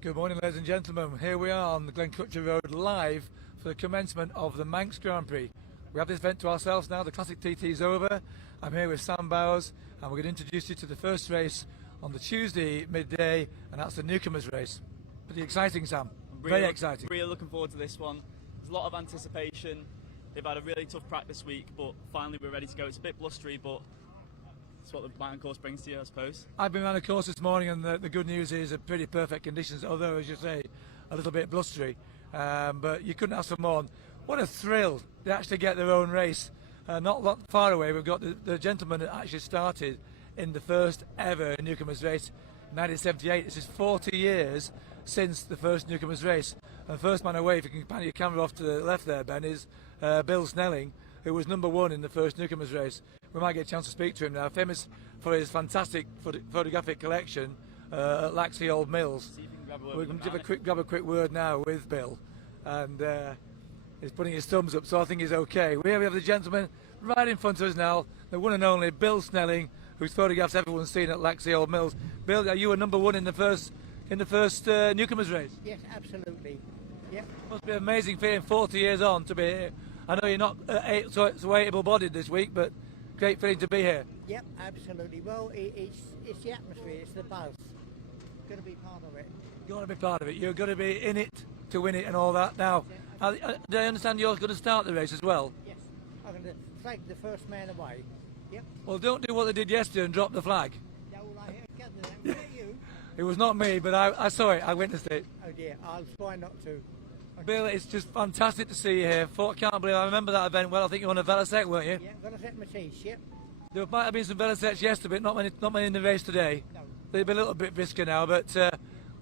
Good morning, ladies and gentlemen. Here we are on the Glencutcher Road live for the commencement of the Manx Grand Prix. We have this event to ourselves now. The Classic TT is over. I'm here with Sam Bowers and we're going to introduce you to the first race on the Tuesday midday, and that's the Newcomers race. Pretty exciting, Sam. Very exciting. Really looking forward to this one. There's a lot of anticipation. They've had a really tough practice week, but finally we're ready to go. It's a bit blustery, but that's what the mountain course brings to you, I suppose. I've been around the course this morning, and the good news is a pretty perfect conditions, although, as you say, a little bit blustery. But you couldn't ask for more. What a thrill to actually get their own race. Not far away, we've got the gentleman that actually started in the first ever Newcomers race, 1978. This is 40 years since the first Newcomers race. And the first man away, if you can pan your camera off to the left there, Ben, is Bill Snelling, who was #1 in the first Newcomers race. We might get a chance to speak to him now, famous for his fantastic photographic collection at Laxey Old Mills. We're going to grab a quick word now with Bill, and he's putting his thumbs up, so I think he's okay. Here we have the gentleman right in front of us now, the one and only Bill Snelling, whose photographs everyone's seen at Laxey Old Mills. Bill, are you a #1 in the first Newcomers race? Yes, absolutely. Yep. Must be amazing feeling 40 years on to be here. I know you're not so able-bodied this week, but great feeling to be here. Yep, absolutely. Well, it's the atmosphere, it's the buzz. Going to be part of it. You want to be part of it. You're going to be in it to win it and all that. Now, do I understand you're going to start the race as well? Yes, I'm going to flag the first man away. Yep. Well, don't do what they did yesterday and drop the flag. No, well, I gathered that. Was it you? It was not me, but I saw it. I witnessed it. Oh dear, I'll try not to. Bill, it's just fantastic to see you here. Can't believe I remember that event well. I think you were on a Velasek, weren't you? Yeah, Velasek Matisse, yep. There might have been some Velaseks yesterday, but not many in the race today. No. They'll be a little bit brisker now, but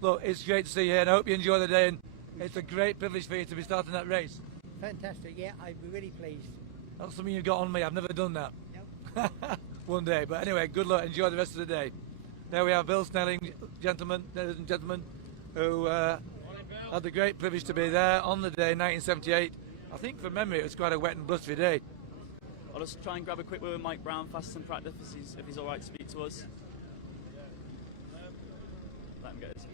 look, it's great to see you here, and I hope you enjoy the day, and it's a great privilege for you to be starting that race. Fantastic, yeah, I'd be really pleased. That's something you've got on me. I've never done that. No. One day, but anyway, good luck. Enjoy the rest of the day. There we have Bill Snelling, ladies and gentlemen, who had the great privilege to be there on the day, 1978. I think from memory it was quite a wet and blustery day. I'll just try and grab a quick word with Mike Brown, fastest in practice, if he's all right to speak to us. Let him get his.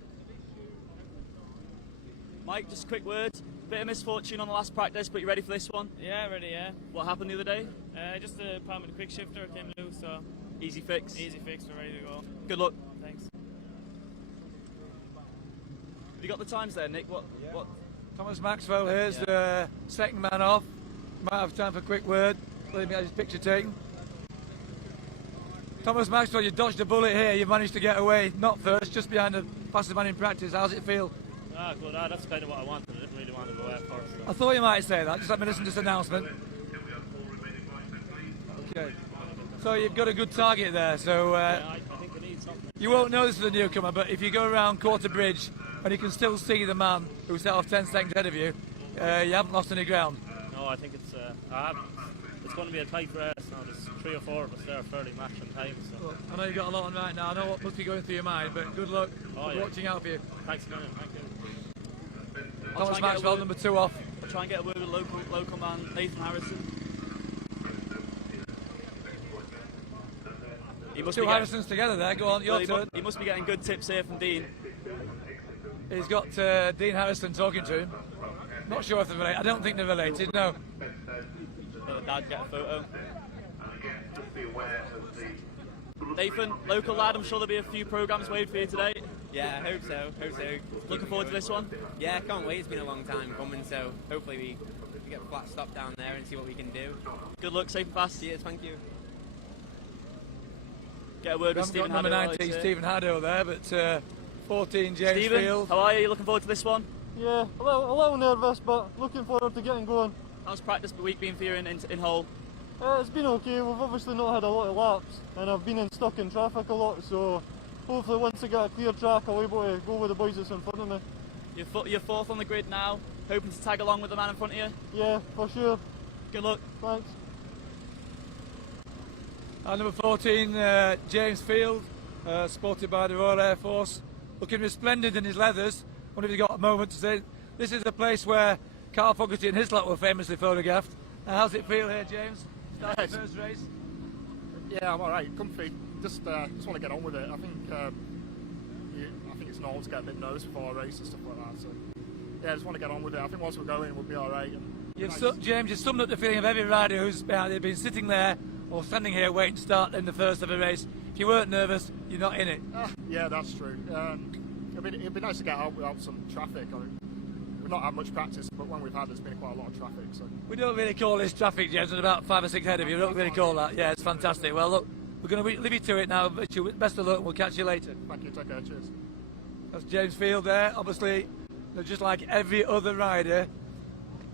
Mike, just a quick word. Bit of misfortune on the last practice, but you ready for this one? Yeah, ready, yeah. What happened the other day? Just the palm with the quick shifter came loose, so... Easy fix? Easy fix, we're ready to go. Good luck. Thanks. Have you got the times there, Nick? What? Thomas Maxwell here's the second man off. Might have time for a quick word. Let me have his picture taken. Thomas Maxwell, you dodged a bullet here. You managed to get away, not first, just behind the fastest man in practice. How's it feel? Ah, good. That's kind of what I wanted. I didn't really want to go out first. So. I thought you might say that. Just let me listen to this announcement. Okay. So you've got a good target there. So I think we need something. You won't know this is a newcomer, but if you go around Quarter Bridge and you can still see the man who set off 10 seconds ahead of you, you haven't lost any ground. No, I think it's it's going to be a tight race now. There's 3 or 4 of us there fairly match on time. So. Well, I know you've got a lot on right now. I know what must be going through your mind, but good luck. Watching out for you. Thanks again. Thank you. Thomas Maxwell, #2 off. I'll try and get a word with local man Nathan Harrison. Two Harrisons together there. Go on, your turn. He must be getting good tips here from Dean. He's got Dean Harrison talking to him. Not sure if they're related. I don't think they're related, no. Dad, get a photo. Nathan, local lad, I'm sure there'll be a few programmes waiting for you today. Yeah, I hope so. Looking forward to this one? Yeah, can't wait. It's been a long time coming, so hopefully we get a flat stop down there and see what we can do. Good luck, safe and fast. Cheers, thank you. Get a word with Stephen Haddo. Number 19, Stephen Haddo there, but 14, James Stephen, Field. How are you? Looking forward to this one? Yeah, a little nervous, but looking forward to getting going. How's practice week been for you in Hull? It's been okay. We've obviously not had a lot of laps, and I've been stuck in traffic a lot, so hopefully once I get a clear track I'll be able to go with the boys that's in front of me. You're 4th on the grid now, hoping to tag along with the man in front of you? Yeah, for sure. Good luck. Thanks. And number 14, James Field, sported by the Royal Air Force, looking resplendent in his leathers. I wonder if you've got a moment to say, this is a place where Carl Fogarty and Hislop were famously photographed. How's it feel here, James? Starting the first race? Yeah, I'm alright, comfy. Just want to get on with it. I think I think it's normal to get a bit nervous before a race and stuff like that. So yeah, I just want to get on with it. I think once we're going, we'll be all right. James, you've summed up the feeling of every rider who's been sitting there or standing here waiting to start in the first of a race. If you weren't nervous, you're not in it. Yeah, that's true. It'd be nice to get out without some traffic. We've not had much practice, but when we've had, there's been quite a lot of traffic. So we don't really call this traffic, James. There's about 5 or 6 ahead of you. We don't really call that. Yeah, it's fantastic. Well, look, we're going to leave you to it now. Best of luck. We'll catch you later. Thank you. Take care. Cheers. That's James Field there. Obviously, they're just like every other rider,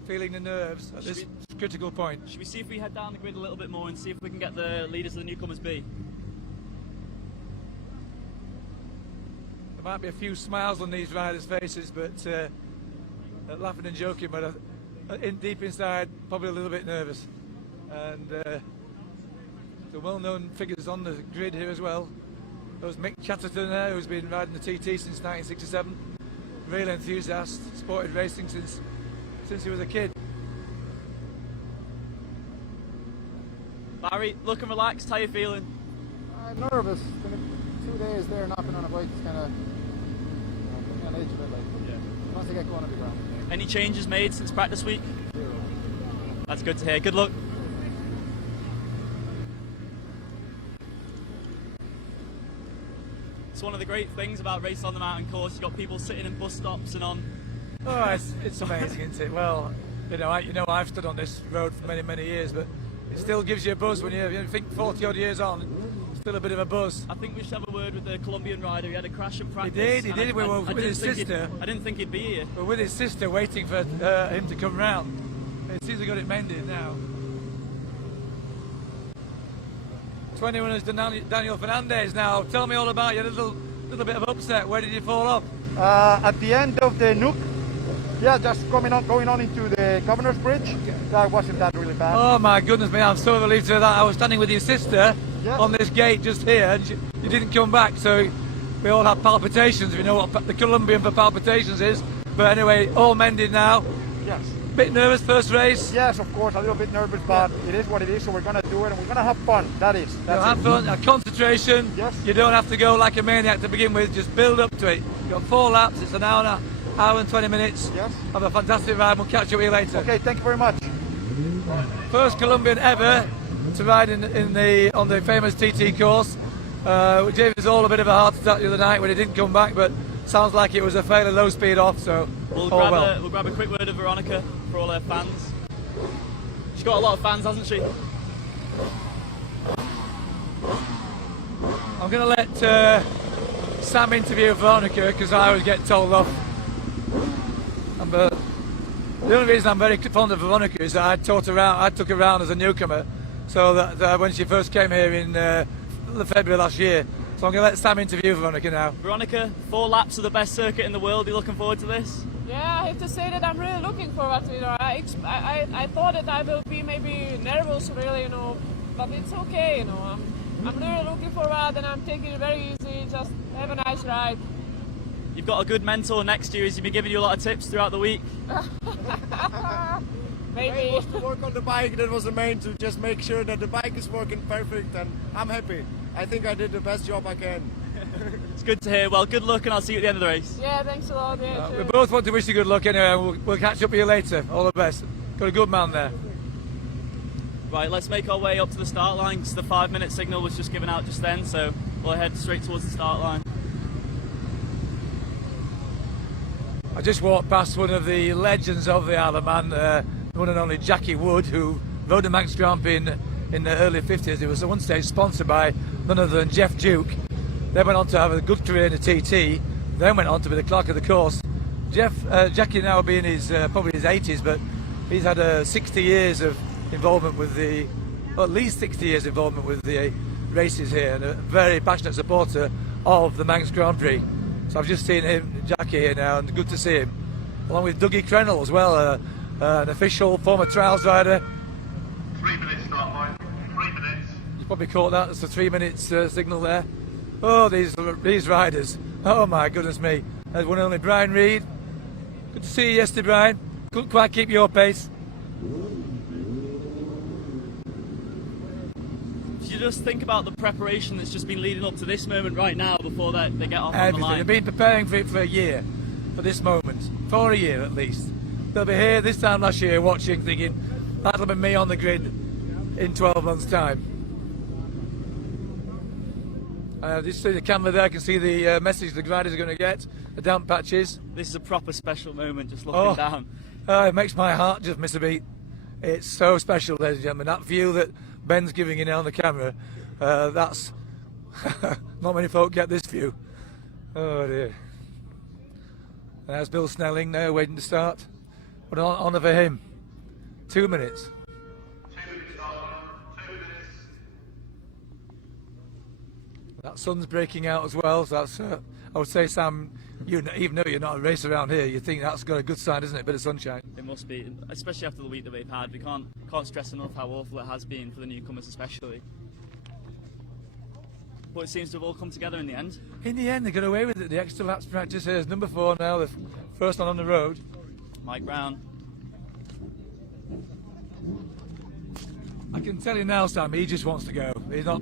feeling the nerves at this critical point. Should we see if we head down the grid a little bit more and see if we can get the leaders of the newcomers B? There might be a few smiles on these riders' faces, but laughing and joking, but deep inside, probably a little bit nervous. And the well-known figures on the grid here as well. There's Mick Chatterton there, who's been riding the TT since 1967. Real enthusiast, sported racing since he was a kid. Barry, looking relaxed, how you feeling? I'm nervous. It's been 2 days there knocking on a bike. It's kind of put me on edge a bit. Once I get going, I'll be ground. Any changes made since practice week? Zero. That's good to hear. Good luck. It's one of the great things about racing on the mountain course. You've got people sitting in bus stops and on. Oh, it's amazing, isn't it? Well, I've stood on this road for many years, but it still gives you a buzz when you think 40 odd years on. Still a bit of a buzz. I think we should have a word with the Colombian rider. He had a crash in practice. He did. We were with his sister. I didn't think he'd be here. We're with his sister waiting for him to come round. It seems we got it mended now. 21 is Daniel Fernandez now. Tell me all about your little bit of upset. Where did you fall off? At the end of the Nook, yeah, just going on into the Governor's Bridge. That wasn't that really bad. Oh my goodness me, I'm so relieved to hear that. I was standing with your sister on this gate just here, and you didn't come back, so we all had palpitations. We know what the Colombian for palpitations is. But anyway, all mended now. Yes. Bit nervous first race? Yes, of course, a little bit nervous, but it is what it is, so we're going to do it, and we're going to have fun. That's have fun, concentration. Yes. You don't have to go like a maniac to begin with, just build up to it. You've got 4 laps, it's an hour and 20 minutes. Yes. Have a fantastic ride, we'll catch up with you later. Okay, thank you very much. First Colombian ever to ride on the famous TT course. We gave us all a bit of a heart attack the other night when he didn't come back, but sounds like it was a fairly low speed off, so we'll grab a quick word of Veronika for all her fans. She's got a lot of fans, hasn't she? I'm going to let Sam interview Veronika because I always get told off. The only reason I'm very fond of Veronika is that I took her around as a newcomer, so that when she first came here in February last year. So I'm going to let Sam interview Veronika now. Veronika, 4 laps of the best circuit in the world. Are you looking forward to this? Yeah, I have to say that I'm really looking forward to it. I thought that I will be maybe nervous, really, but it's okay, I'm really looking forward, and I'm taking it very easy. Just have a nice ride. You've got a good mentor next to you. Has he been giving you a lot of tips throughout the week? Maybe. It was to work on the bike. That was the main, to just make sure that the bike is working perfect, and I'm happy. I think I did the best job I can. It's good to hear. Well, good luck, and I'll see you at the end of the race. Yeah, thanks a lot. Yeah, we both want to wish you good luck anyway. We'll catch up with you later. All the best. Got a good man there. Right, let's make our way up to the start line because the 5-minute signal was just given out just then, so we'll head straight towards the start line. I just walked past one of the legends of the Isle of Man, the one and only Jackie Wood, who rode the Manx Grand Prix in the early 50s. It was at one stage sponsored by none other than Jeff Duke. They went on to have a good career in the TT, then went on to be the clerk of the course. Jackie now being probably his 80s, but he's had 60 years of involvement with at least 60 years involvement with the races here, and a very passionate supporter of the Manx Grand Prix. So I've just seen Jackie here now, and good to see him, along with Dougie Crennel as well, an official former trials rider. 3 minutes start line. 3 minutes. You probably caught that. It's a 3 minutes signal there. Oh, these riders. Oh my goodness me. There's one and only Brian Reid. Good to see you yesterday, Brian. Couldn't quite keep your pace. If you you just think about the preparation that's just been leading up to this moment right now before they get off on the Everything. line? They've been preparing for it for a year, for this moment, for a year at least. They'll be here this time last year watching, thinking, that'll be me on the grid in 12 months' time. Just see the camera there, I can see the message the riders are going to get, the damp patches. This is a proper special moment, just looking down. It makes my heart just miss a beat. It's so special, ladies and gentlemen. That view that Ben's giving you now on the camera, that's... not many folk get this view. Oh dear. There's Bill Snelling now waiting to start. What an honour for him. 2 minutes. 2 minutes, 2 minutes. That sun's breaking out as well, so that's, I would say, Sam, even though you're not a racer around here, you think that's got a good sign, isn't it? Bit of sunshine. It must be, especially after the week that we've had. We can't stress enough how awful it has been for the newcomers especially. But it seems to have all come together in the end. In the end, they got away with it. The extra laps practice is number 4 now, the first one on the road. Mike Brown. I can tell you now, Sam, he just wants to go.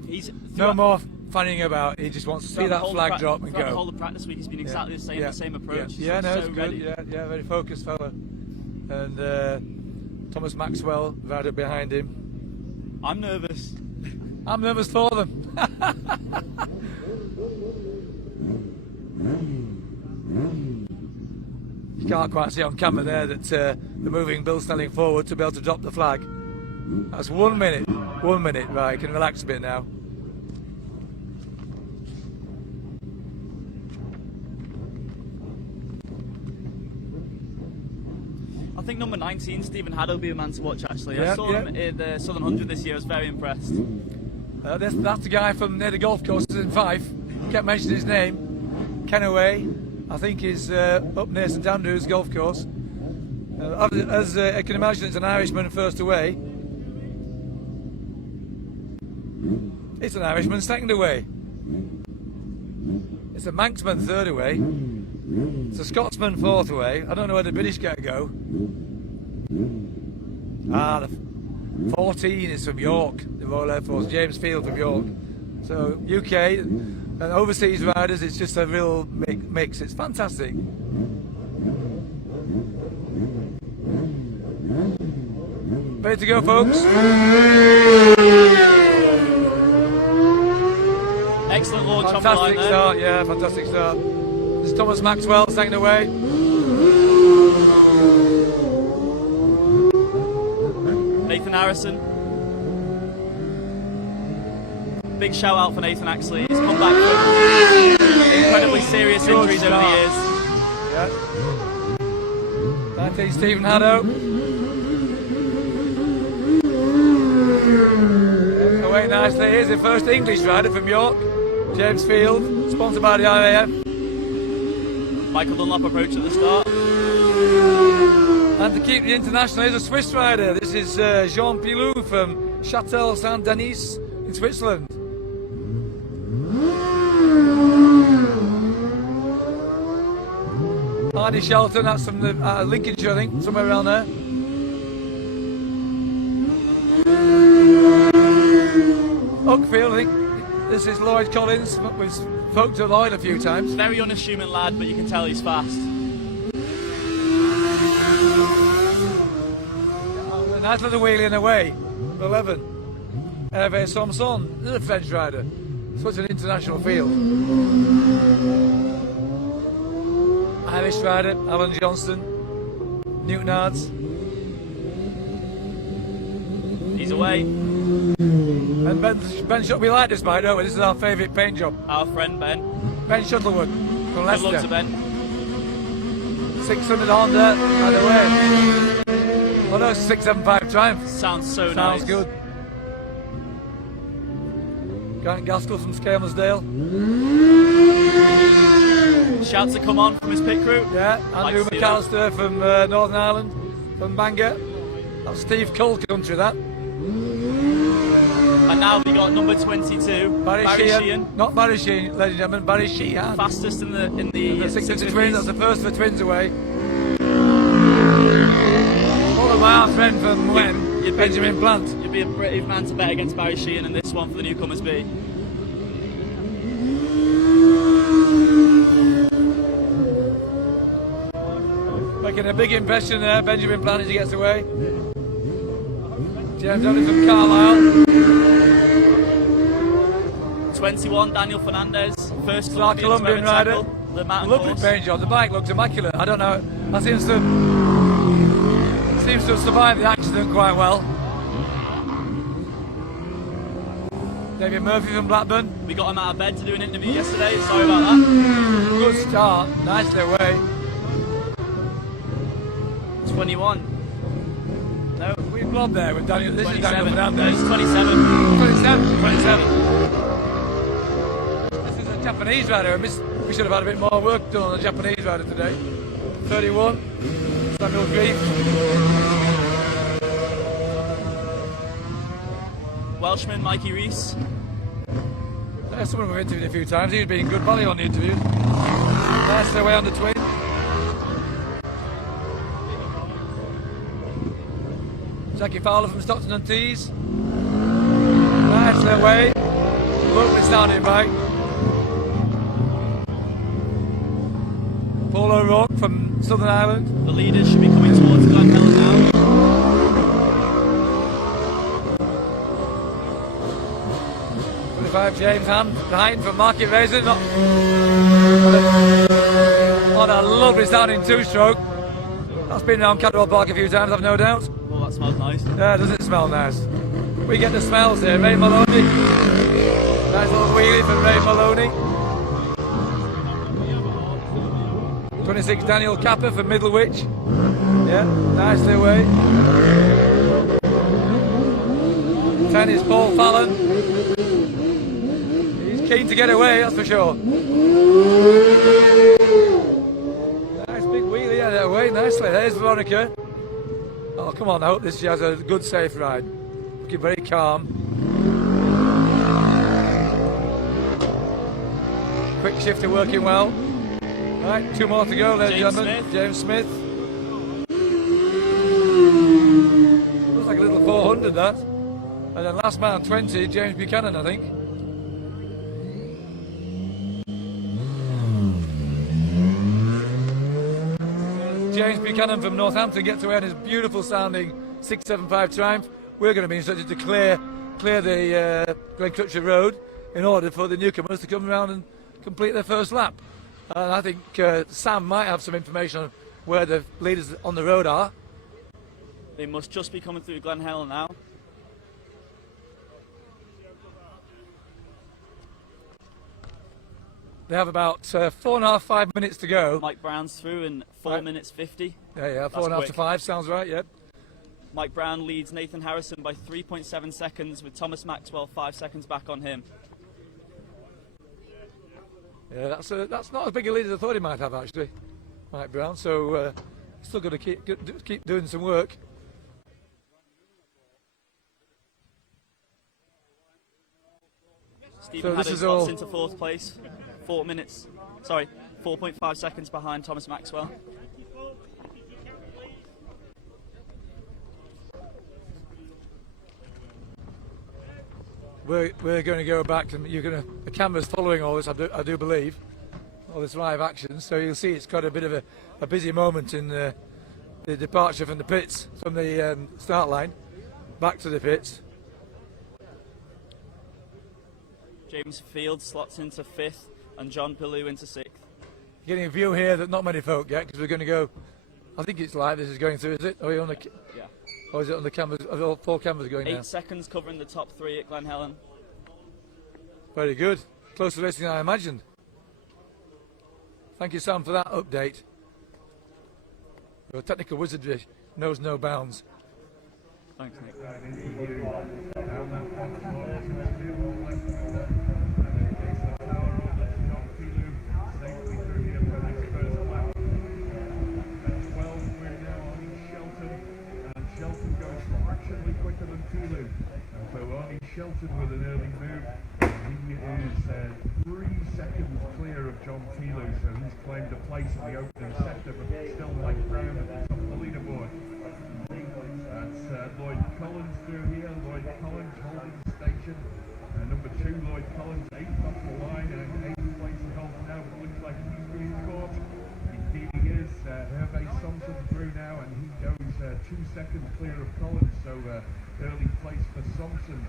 He's no more fanning about. He just wants to see that flag drop and go. The whole of practice week, he's been exactly the same approach. Yeah, no, so it's good. ready. Yeah, very focused fella. And Thomas Maxwell right up behind him. I'm nervous. I'm nervous for them. You can't quite see on camera there that they're moving Bill Snelling forward to be able to drop the flag. That's 1 minute. 1 minute, right, you can relax a bit now. I think number 19, Stephen Hadd, will be a man to watch actually. Yeah, I saw him in the Southern 100 this year, I was very impressed. That's the guy from near the golf courses in Fife. Kept mentioning his name. Kenaway, I think he's up near St Andrews golf course. As I can imagine, it's an Irishman first away. It's an Irishman second away. It's a Manxman third away. It's a Scotsman fourth away. I don't know where the British get to go. The 14 is from York, the Royal Air Force, James Field from York. So UK and overseas riders, it's just a real mix. It's fantastic. Ready to go, folks? Excellent launch on the line Fantastic there. start, yeah, fantastic start. This is Thomas Maxwell second away. Nathan Harrison. Big shout out for Nathan actually. He's come back from incredibly serious injuries over the years. Yeah. 19 Stephen Haddo. Away nicely. Here's the first English rider from York, James Field, sponsored by the RAF. Michael Dunlop approach at the start. And to keep the international, here's a Swiss rider. This is Jean Pilou from Châtel Saint-Denis in Switzerland. Hardy Shelton, that's from the Lincolnshire, I think, somewhere around there. Uckfield, I think this is Lloyd Collins. We've spoke to Lloyd a few times. Very unassuming lad, but you can tell he's fast. Nice little wheelie away. 11. Hervé Samson, another French rider. Such an international field. Irish rider, Alan Johnston, Newtonards. He's away. And Ben Shutt, we like this bike, don't we? This is our favourite paint job. Our friend Ben. Ben Shuttlewood from Leicester. Good luck to Ben. 600 Honda, and away. Oh no, 675 Triumph. Sounds so Sounds nice. good. Grant Gaskell from Skelmersdale. Shouts to come on from his pit crew. Yeah, Andrew Like McAllister from Northern Ireland, from Bangor. That's Steve Cole country, that. And now we got number 22, Barry Sheehan. Sheehan. Not Barry Sheehan, ladies and gentlemen, Barry Sheehan. Fastest in the The 650 650s. twins, that's the first of the twins away. One of my friend from Wen. Benjamin Plant. You'd be a brave man to bet against Barry Sheehan in this one for the Newcomers B. Making a big impression there, Benjamin Plant, as he gets away. James Ellis from Carlisle. 21, Daniel Fernandez, first Colombian rider. The mountain Lovely course. paint job. The bike looks immaculate. I don't know. That seems to have survived the accident quite well. David Murphy from Blackburn. We got him out of bed to do an interview yesterday. Sorry about that. Good start. Nicely away. 21. No. We blobbed there with Daniel. This is Daniel 27. No, Fernandez. it's 27. 27. This is a Japanese rider. We should have had a bit more work done on the Japanese rider today. 31. Samuel Grief. Welshman Mikey Rees. Someone we've interviewed a few times. He's been good value on the interview. Nicely away on the twin. Jackie Fowler from Stockton-on-Tees. Nicely away. Lovely sounding bike. Paul O'Rourke from Southern Ireland. The leaders should be coming towards Glen Helen now. James Hine from Market Raisin on a lovely sounding two-stroke. That's been around Cadwell Park a few times, I've no doubt. Oh, that smells nice. Yeah, does it smell nice? We get the smells here. Ray Maloney. Nice little wheelie from Ray Maloney. 26 Daniel Capper from Middlewich. Yeah, nicely away. 10 is Paul Fallon. Keen to get away, that's for sure. Nice big wheelie out of that way, nicely. There's Veronika. Oh, come on, I hope she has a good, safe ride. Looking very calm. Quick shifter working well. Right, 2 more to go, ladies and gentlemen. James Smith. Looks like a little 400, that. And then last man, 20, James Buchanan, I think. James Buchanan from Northampton gets away on his beautiful sounding 675 Triumph. We're going to be instructed to clear the Glen Crutcher Road in order for the newcomers to come around and complete their first lap. And I think Sam might have some information on where the leaders on the road are. They must just be coming through Glen Helen now. They have about 4.5, 5 minutes to go. Mike Brown's through in 4 minutes 50. Yeah, 4.5 to 5, sounds right, yep. Mike Brown leads Nathan Harrison by 3.7 seconds with Thomas Maxwell 5 seconds back on him. Yeah, that's not as big a lead as I thought he might have, actually, Mike Brown. So still got to keep doing some work. Stephen Haddon slots into 4th place, 4.5 seconds behind Thomas Maxwell. We're going to go back, and the camera's following all this, I do believe, all this live action. So you'll see it's got a bit of a busy moment in the departure from the pits, from the start line, back to the pits. James Field slots into 5th and John Pillou into 6th. Getting a view here that not many folk get, because we're going to go, I think it's live, this is going through, is it? Are we on the, yeah. Or is it on the cameras, are all 4 cameras going now? 8 seconds covering the top 3 at Glen Helen. Very good. Closer racing than I imagined. Thank you, Sam, for that update. Your technical wizardry knows no bounds. Thanks, Nick. Shelton with an early move. He is 3 seconds clear of John Pillou, so he's claimed a place in the opening sector, but still Mike Brown at the top of the leaderboard. That's Lloyd Collins through here. Lloyd Collins holding station. Number 2, Lloyd Collins, 8th off the line and 8th place he holds now. But looks like he's being caught. Indeed he is. Hervé Thompson through now and he goes 2 seconds clear of Collins. So early place for Thompson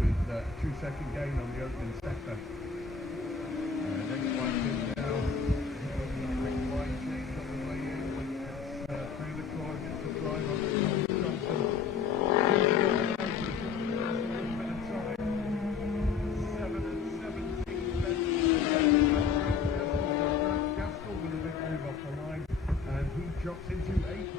with 2-second gain on the opening sector. Next one in now. Quick line change on the way in. Through the corner, gets a drive on Thompson. Drops into 8th.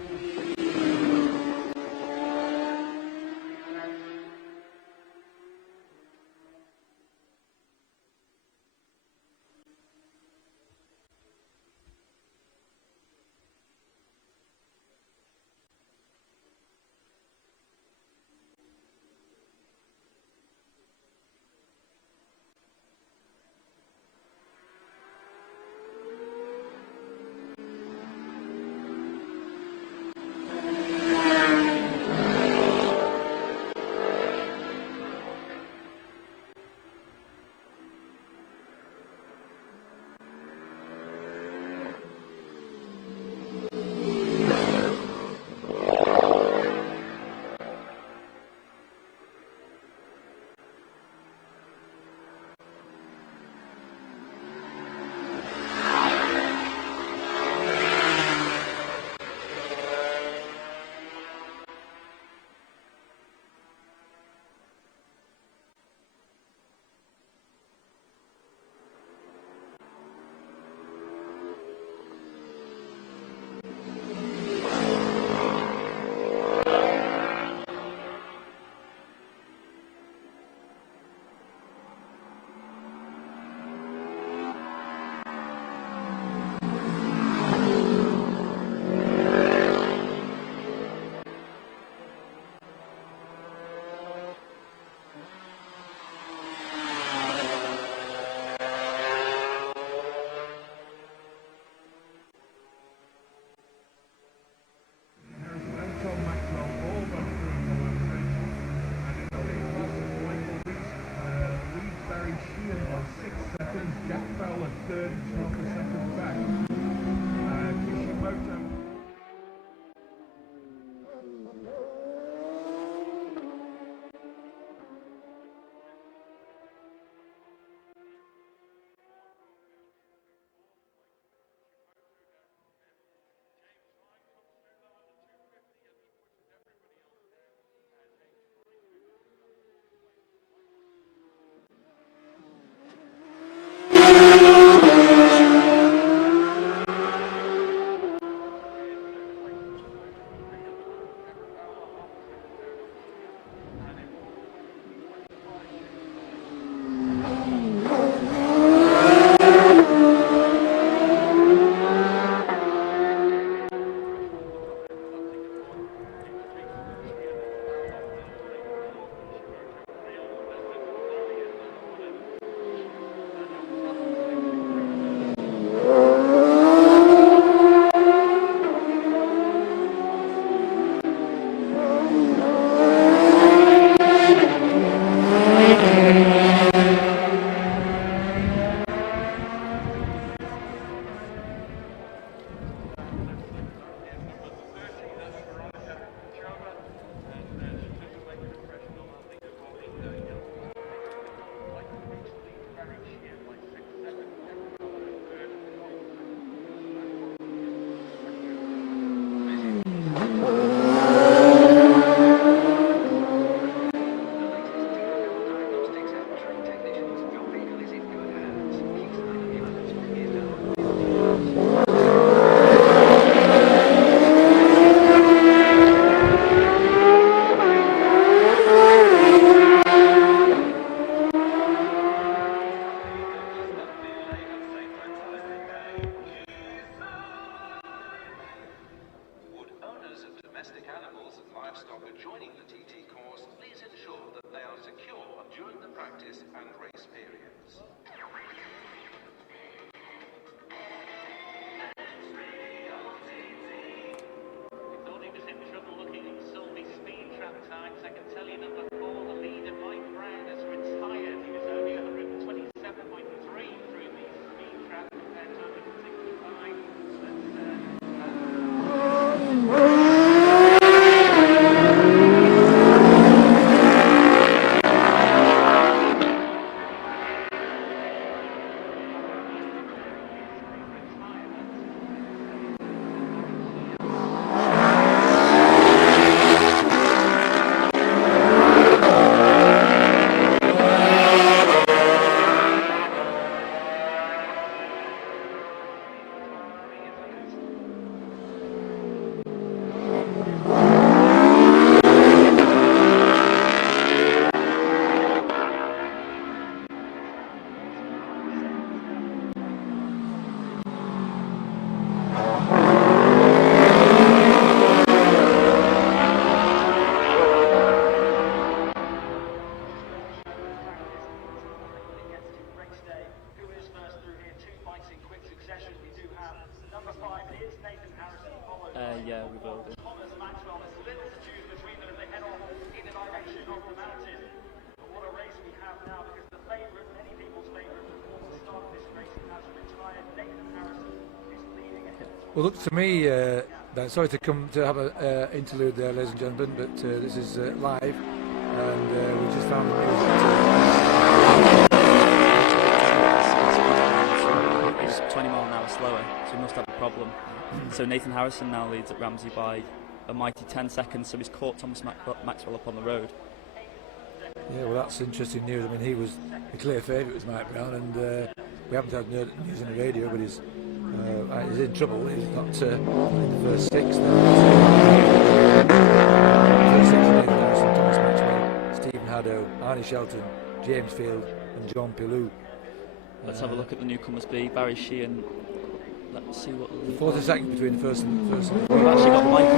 SHEEHAN on 6 seconds, Jack Fowler third, 12 seconds back. Kishimoto. Yeah, we will do. Well, look, to me, Ben, sorry to come to have an interlude there, ladies and gentlemen, but this is live, and we just found the music. He's 20 mile an hour slower, so he must have a problem. So Nathan Harrison now leads at Ramsey by a mighty 10 seconds, so he's caught Thomas Maxwell up on the road. Yeah, well, that's interesting news. I mean, he was the clear favourite, was Mike Brown, and we haven't had news on the radio, but he's in trouble. He's not in the first six. First six, Nathan Harrison, Thomas Maxwell, Stephen Haddo, Arnie Shelton, James Field, and John Pilou. Let's have a look at the newcomers B. Barry Sheehan. Let's see what. 40 seconds between the first and We've actually got Michael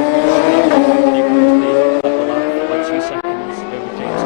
newcomers B at the lap by 2 seconds over James.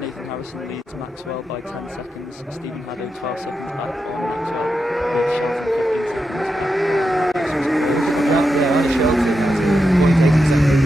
Nathan Harrison leads Maxwell by 10 seconds, Stephen Haddo 12 seconds back on Maxwell, with Shelton 15 seconds. Yeah, Arnie Shelton has 0.8 seconds.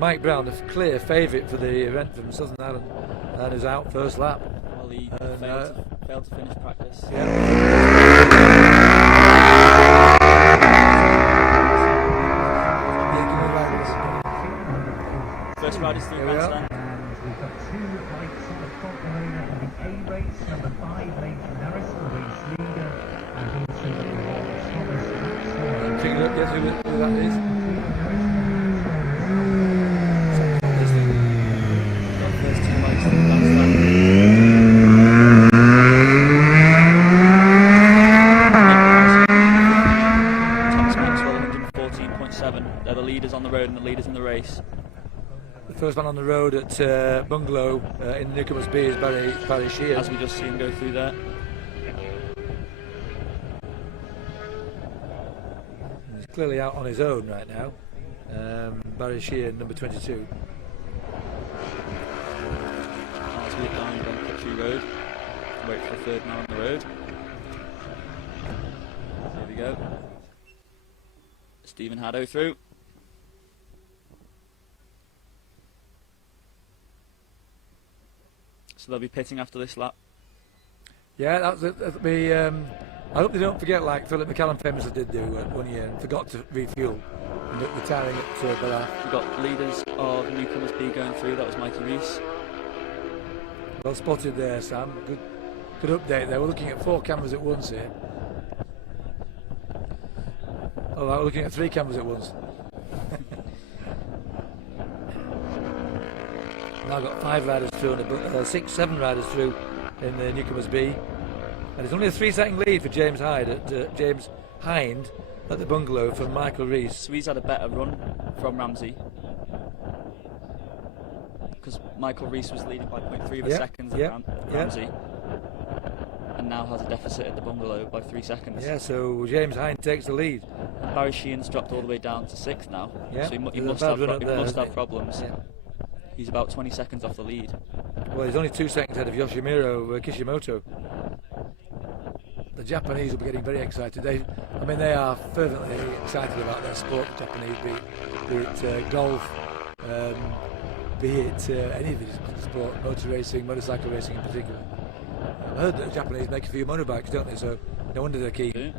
Mike Brown, the clear favourite for the event from Southern Ireland, and is out first lap. Well, he And, failed to finish practice. First riders through grandstand. We've got 2 bikes on the front owner of the A race, number 5, Nathan Harris, the race leader, and also the Thomas Maxwell. Take a look, guess who that is. Got first 2 bikes through grandstand. Thomas Maxwell 114.7. They're the leaders on the road and the leaders in the race. The first man on the road at Bungalow in Newcomers B is Barry SHEEHAN. As we just see him go through there. He's clearly out on his own right now. Barry SHEEHAN, number 22. As we look down Country Road, wait for the third man on the road. Here we go. Stephen Haddo through. So they'll be pitting after this lap. Yeah, that'll be. I hope they don't forget, like Philip McCallum famously did do 1 year, and forgot to refuel, and retiring at Ballaugh. We've got leaders of Newcomers B going through. That was Mikey Rees. Well spotted there, Sam. Good update there. We're looking at 4 cameras at once here. Oh, right, we're looking at 3 cameras at once. Now got 5 riders through and 7 riders through in the Newcomers B, and it's only a 3-second lead for James Hind at the Bungalow from Michael Rees. So he's had a better run from Ramsey, because Michael Rees was leading by 0.3 of a second at Ramsey, and now has a deficit at the Bungalow by 3 seconds. Yeah, so James Hind takes the lead. Barry SHEEHAN's dropped all the way down to 6th now, Yeah, so he there's must a bad have, run up there, must have isn't it? problems. Yeah. He's about 20 seconds off the lead. Well, he's only 2 seconds ahead of Yoshimiro Kishimoto. The Japanese will be getting very excited. They are fervently excited about their sport, the Japanese, be it golf, be it any of these sport, motor racing, motorcycle racing in particular. I heard that the Japanese make a few motorbikes, don't they? So no wonder they're keen.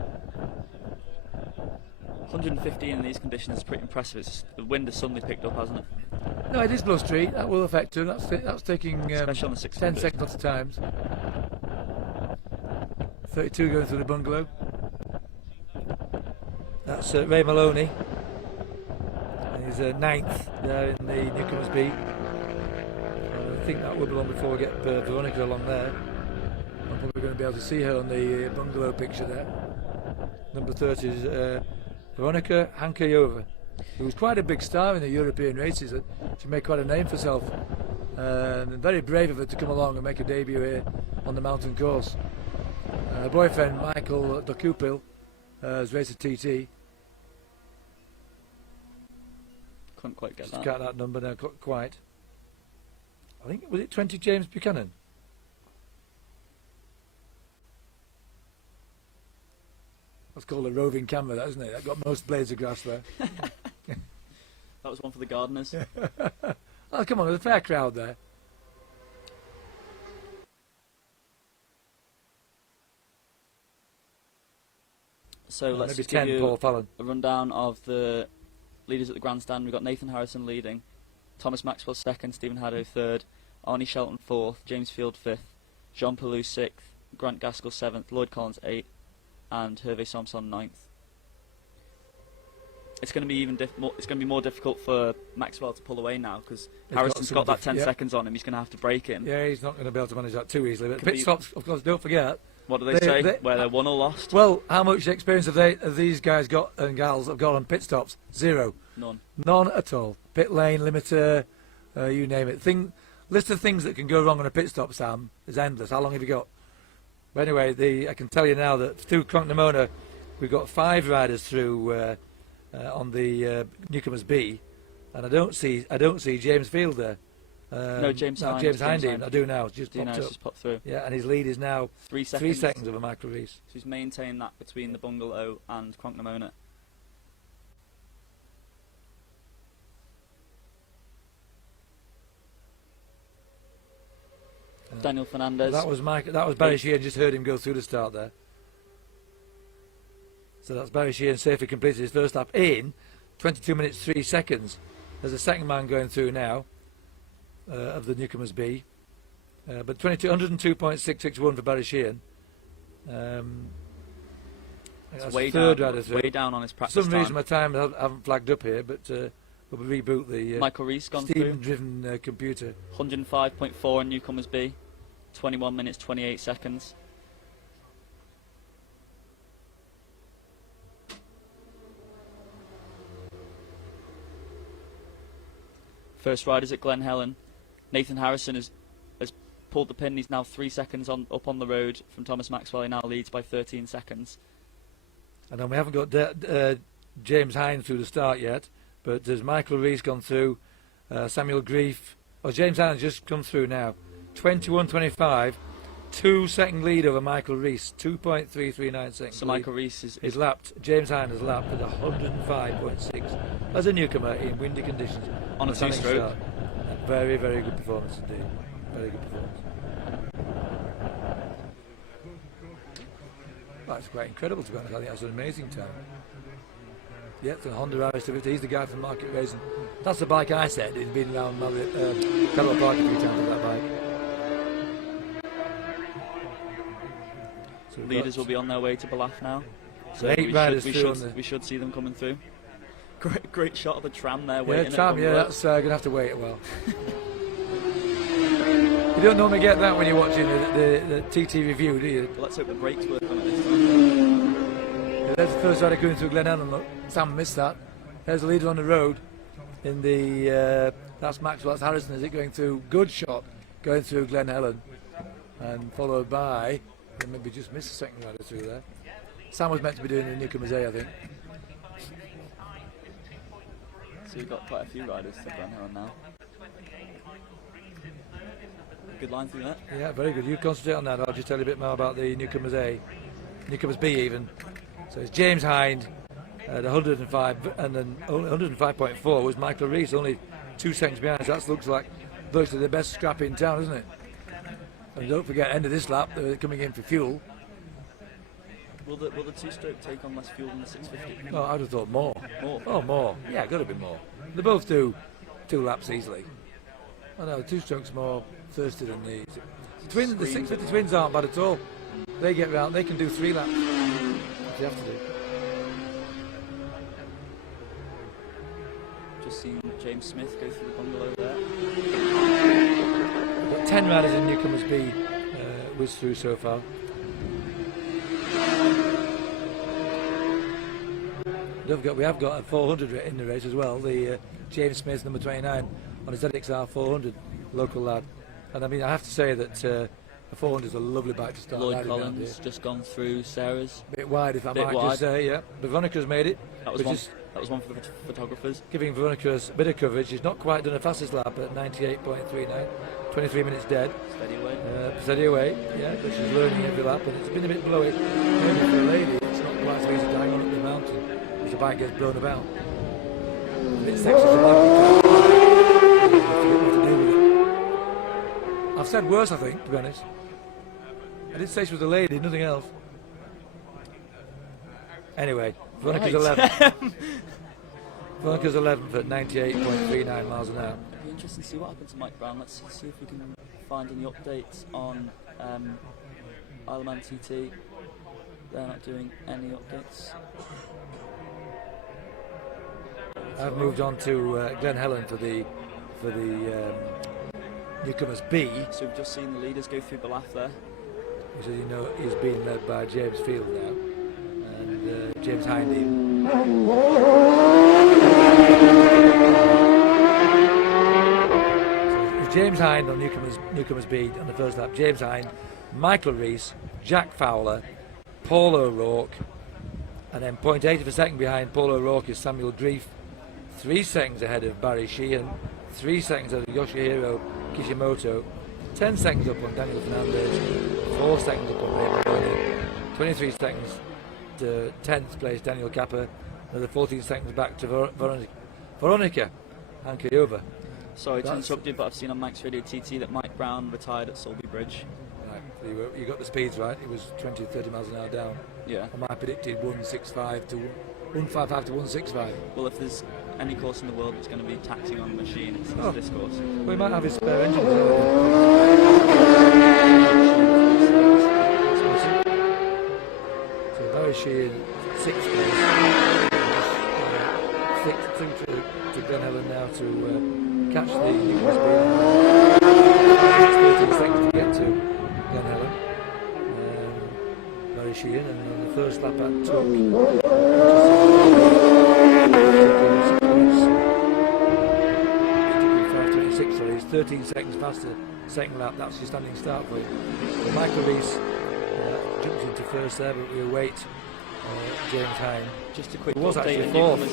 115 in these conditions is pretty impressive. The wind has suddenly picked up, hasn't it? No, it is blustery. That will affect him. That's taking Especially on the 600. 10 seconds off the times. 32 going through the Bungalow. That's Ray Maloney. And he's 9th there in the Newcomers B. I think that will be on before we get Veronika along there. I'm probably going to be able to see her on the Bungalow picture there. Number 30 is Veronika HANKOCYOVA, who was quite a big star in the European races. She made quite a name for herself. And very brave of her to come along and make a debut here on the mountain course. Her boyfriend Michael Dokupil has raced a TT. Couldn't quite get Just got that number now, quite. I think, was it 20 James Buchanan? That's called a roving camera, that, isn't it? That got most blades of grass there. That was one for the gardeners. Oh, come on, there's a fair crowd there. So let's maybe just 10, give Paul you Fallon. a rundown of the leaders at the grandstand. We've got Nathan Harrison leading, Thomas Maxwell 2nd, Stephen Haddo 3rd, Arnie Shelton 4th, James Field 5th, Jean Pelou 6th, Grant Gaskell 7th, Lloyd Collins 8th, and Hervé Samson 9th. It's going to be it's going to be more difficult for Maxwell to pull away now, because Harrison's got that 10 seconds on him. He's going to have to break in. Yeah, he's not going to be able to manage that too easily. But pit stops, of course, don't forget. What do they say? Where they're won or lost? Well, how much experience have these guys got and gals have got on pit stops? Zero. None. None at all. Pit lane, limiter, you name it. List of things that can go wrong on a pit stop, Sam, is endless. How long have you got? But anyway, I can tell you now that through Kronknemona, we've got 5 riders through on the Newcomers B, and I don't see James Field there. No, James Hind. James Hind. I do now. It's just popped up. Just popped through. Yeah, and his lead is now 3 seconds. 3 seconds of a Michael Rees. So he's maintained that between the Bungalow and Kronknemona. Daniel Fernandez. That was Barry Sheehan. Just heard him go through the start there. So that's Barry Sheehan safely completed his first lap in 22 minutes 3 seconds. There's a second man going through now of the Newcomers B. But 102.661 for Barry Sheehan. It's way down on his practice For some reason time. my time haven't flagged up here, but we'll reboot the Michael Rees gone Steam-driven computer. 105.4 in Newcomers B. 21 minutes 28 seconds. First riders at Glen Helen. Nathan Harrison has pulled the pin. He's now 3 seconds up on the road from Thomas Maxwell. He now leads by 13 seconds. And then we haven't got James Hine through the start yet, but there's Michael Rees gone through, Samuel Grief. Oh, James Hine has just come through now. 21.25, 2 second lead over Michael Rees, 2.339 seconds. So Michael Rees is lapped. James Hine has lapped at 105.6 as a newcomer in windy conditions. On a two-stroke. Very, very good performance indeed. Very good performance. That's quite incredible to be honest. I think that's an amazing time. Yeah, it's a Honda RS250. He's the guy from Market Racing. That's the bike I said. He's been around Carroll Park a few times with that bike. So leaders will be on their way to Ballaugh now. So 8 riders we should see them coming through. Great shot of the tram there. Yeah, tram. Yeah, that's going to have to wait a while. You don't normally get that when you're watching the TT review, do you? Let's hope the brakes work on it this time. Yeah, there's the first rider going through Glen Helen. Look, Sam missed that. There's the leader on the road. In the that's Maxwell, that's Harrison. Is it going through? Good shot, going through Glen Helen, and followed by. Maybe just missed the second rider through there. Sam was meant to be doing the Newcomers A, I think. So we've got quite a few riders to Glen Helen now. Good line through that. Yeah, very good. You concentrate on that. I'll just tell you a bit more about the Newcomers A, Newcomers B even. So it's James Hind at 105, and then 105.4 was Michael Rees, only 2 seconds behind. So that looks like the best scrap in town, isn't it? And don't forget, end of this lap, they're coming in for fuel. Will the two-stroke take on less fuel than the 650? Oh, I'd have thought more. More? Oh, more. Yeah, got to be more. They both do 2 laps easily. I know, 2-stroke's more thirsty than the twins. The 650 twins aren't bad at all. They get round. They can do 3 laps. What you have to do. Just seen James Smith go through the bungalow there. We've got 10 riders in Newcomers B whizzed through so far. Don't forget, we have got a 400 in the race as well. The James Smith, number 29, on his ZXR 400, local lad. And I mean, I have to say that a 400 is a lovely bike to start. Lloyd Collins just gone through Sarah's. A bit wide, if I might just say, yeah. But Veronika's made it. That was one for the photographers. Giving Veronika a bit of coverage. She's not quite done a fastest lap at 98.39. 23 minutes dead. Steady away. Steady away, yeah. But she's learning every lap, and it's been a bit blowy. Maybe for a lady, it's not quite so easy to hang on up the mountain as the bike gets blown about. A bit sexy to bike. I've said worse, I think, to be honest. I did say she was a lady, nothing else. Anyway, Veronika's 11th. Veronika's 11th at 98.39 miles an hour. It'll be interesting to see what happens to Mike Brown. Let's see if we can find any updates on Isle of Man TT. They're not doing any updates. I've moved on to Glen Helen for the Newcomers B. So we've just seen the leaders go through Ballaugh there. Which, as you know, is being led by James Field now, and James Hindy. So it was James Hind on Newcomers B on the first lap. James Hind, Michael Rees, Jack Fowler, Paul O'Rourke, and then 0.8 of a second behind Paul O'Rourke is Samuel Grief, 3 seconds ahead of Barry Sheehan, 3 seconds ahead of Yoshihiro Kishimoto, 10 seconds up on Daniel Fernandez, 4 seconds up on Ray Maloney, 23 seconds to 10th place Daniel Kappa, another 14 seconds back to Veronika HANKOCYOVA. Sorry to interrupt you, but I've seen on Manx Radio TT that Mike Browne retired at Sulby Bridge. Right, you got the speeds right. It was 20 to 30 miles an hour down. Yeah. And I predicted 155 to 165. Well, if there's any course in the world that's going to be taxing on the machine, it's this course. Well, he might have his spare engine. So Barry Sheehan, 6th place. Through to Glen Helen now to catch the Newcomer's speed. 13 seconds to get to Glen Helen. Barry Sheehan, and on the first lap at Tuck. 5:26, so he's 13 seconds faster. Second lap, that's your standing start for him. So Michael Rees jumps into first there, but we await James Hine. Just a quick was update actually on fourth.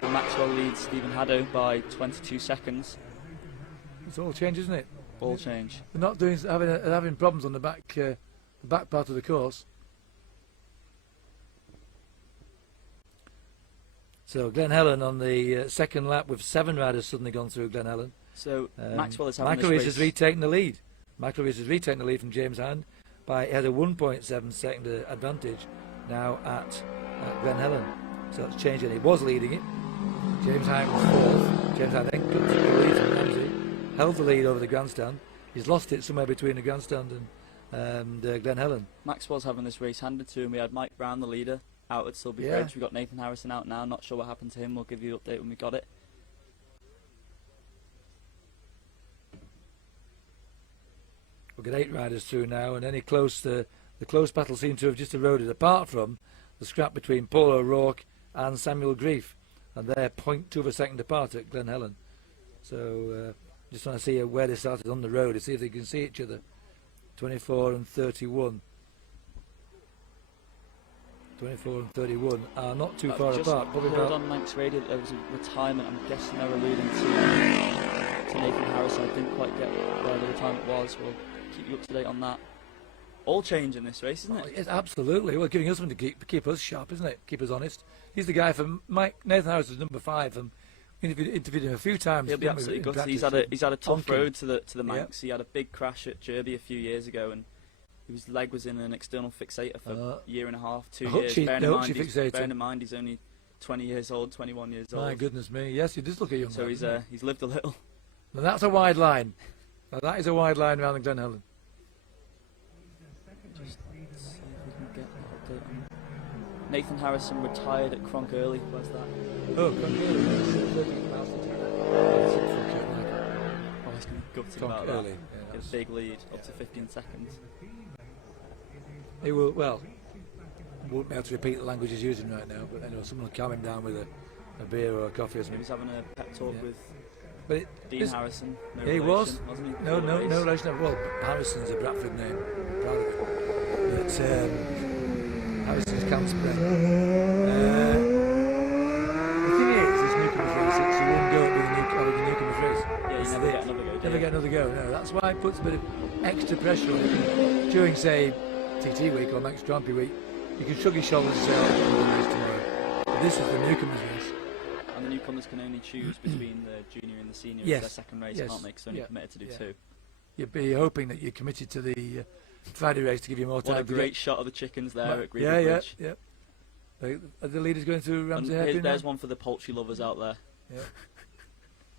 So Maxwell leads Stephen Haddo by 22 seconds. It's all change, isn't it? All change. They're not having problems on the back part of the course. So Glen Helen on the second lap with 7 riders suddenly gone through Glen Helen. So Maxwell is having Michael this Rees race. has retaken the lead. Michael Rees has retaken the lead from James Hand. He has a 1.7 second advantage now at Glen Helen. So it's changed, and he was leading it. James Hine was 4th. James Hine then took the lead from Ramsey, held the lead over the grandstand. He's lost it somewhere between the grandstand and Glen Helen. Maxwell's having this race handed to him. We had Mike Browne, the leader, out at Sulby Bridge. We've got Nathan Harrison out now. Not sure what happened to him. We'll give you an update when we got it. We'll get 8 riders through now, and the close battle seems to have just eroded, apart from the scrap between Paul O'Rourke and Samuel Grief, and they're 0.2 of a second apart at Glen Helen. So just trying to see where they started on the road to see if they can see each other. 24 and 31. 24 and 31 are not too far apart. Probably heard about on Manx Radio that there was a retirement. I'm guessing they're alluding to Nathan Harrison. I didn't quite get where the retirement was. We'll keep you up to date on that. All change in this race, isn't it? Yes, absolutely. Well, giving us something to keep us sharp, isn't it? Keep us honest. He's the guy for Nathan Harrison's number 5. Interviewed him a few times. He'll be absolutely good. He's had a tough road to the Manx. He had a big crash at Derby a few years ago, and his leg was in an external fixator for a year and a half, 2 years. Bearing in mind he's only 20 years old, 21 years old. My goodness me! Yes, he does look a young man. So he's lived a little. Now that's a wide line. Now that is a wide line around the Glen Helen. Just see if we can get that update on. Nathan Harrison retired at Cronk Early. Where's that? Oh, Cronk Early. Oh, he's going to be gutted about that. Early. Get a big lead, up to 15 seconds. He will, well, won't be able to repeat the language he's using right now, but anyway, someone will calm him down with a beer or a coffee or He something. was having a pep talk with Dean Harrison. No he relation, was. Wasn't he? No relation. Well, Harrison's a Bradford name. Proud of it. But Harrison's Canterbury. The thing is, this Newcomer's race, it's you won't go at being having a Newcomer's race. Yeah, you never get another go. Never get another go. No, that's why it puts a bit of extra pressure on you during, say, TT week or Manx Grand Prix week. You can shrug your shoulders and say, "Oh, the race tomorrow." But this is the Newcomer's race. And the newcomers can only choose between the junior and the senior. Yes. It's their second race, can't they? Because they're only permitted to do 2. You'd be hoping that you're committed to the Friday race to give you more time. What a great shot of the chickens there at Green Bridge. Yeah. Are the leaders going through Ramsey Hairpin? There's one for the poultry lovers out there. Yeah.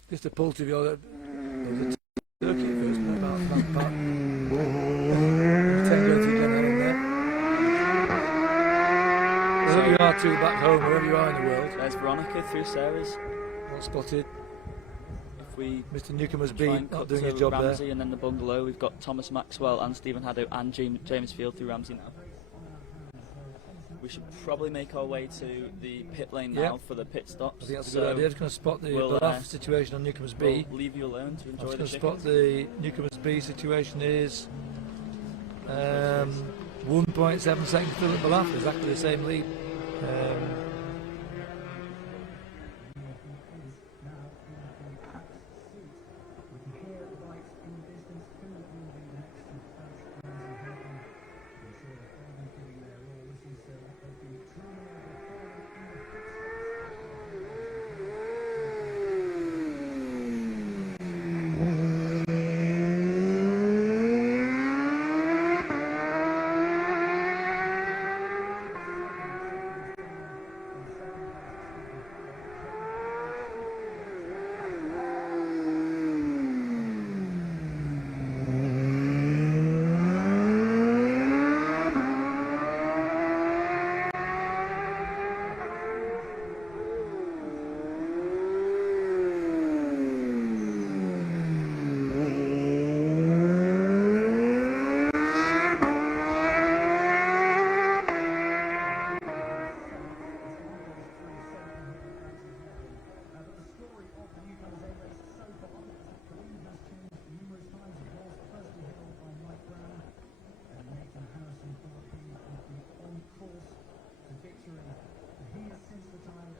Just a poultry of the turkey first, about part. 10 going through Glen Helen there. Wherever you are too, back home, wherever you are in the world. There's Veronika through Sarah's. Not spotted. If we Mr. Newcomer's try B and not cut doing to his job Ramsey there. and then the bungalow, we've got Thomas Maxwell and Stephen Haddo and James Field through Ramsey now. We should probably make our way to the pit lane now for the pit stops. I think that's a good idea. Just going to spot the Balaf situation on Newcomer's B. We'll leave you alone to enjoy the chickens. Spot the Newcomer's B situation is 1.7 seconds still at Balaf, exactly the same lead.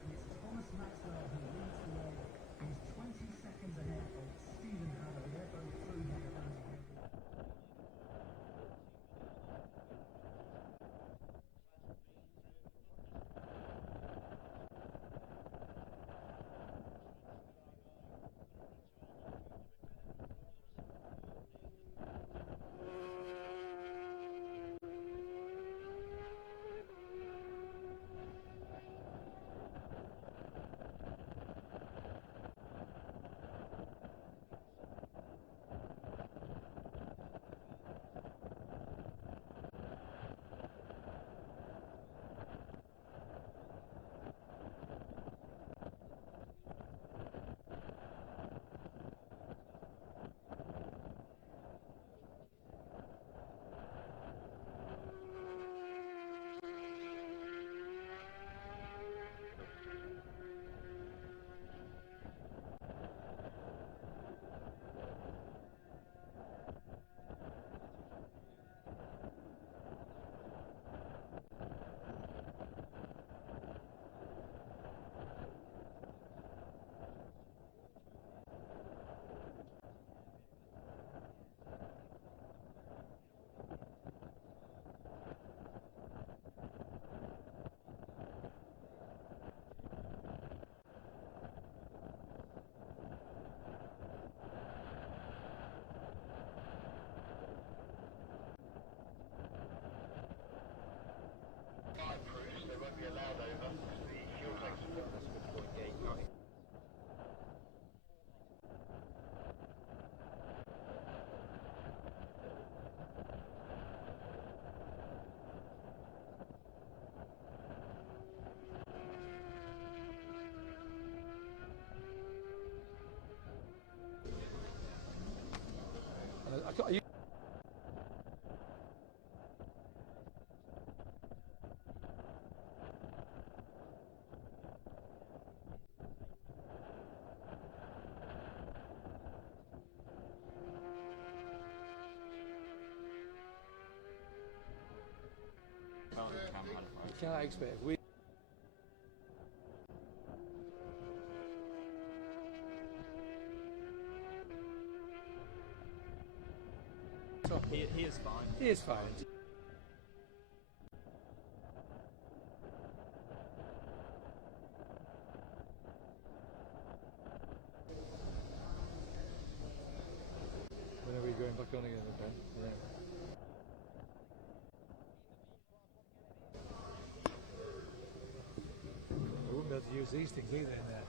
and it's Thomas Maxwell who leads the way. He's 20 seconds ahead of Stephen Haddow. They're both through here at Ramsey. You can't expect. We He is fine. He is fine. When are we going back on again, Ben? Yeah. We wouldn't be able to use these things either in there.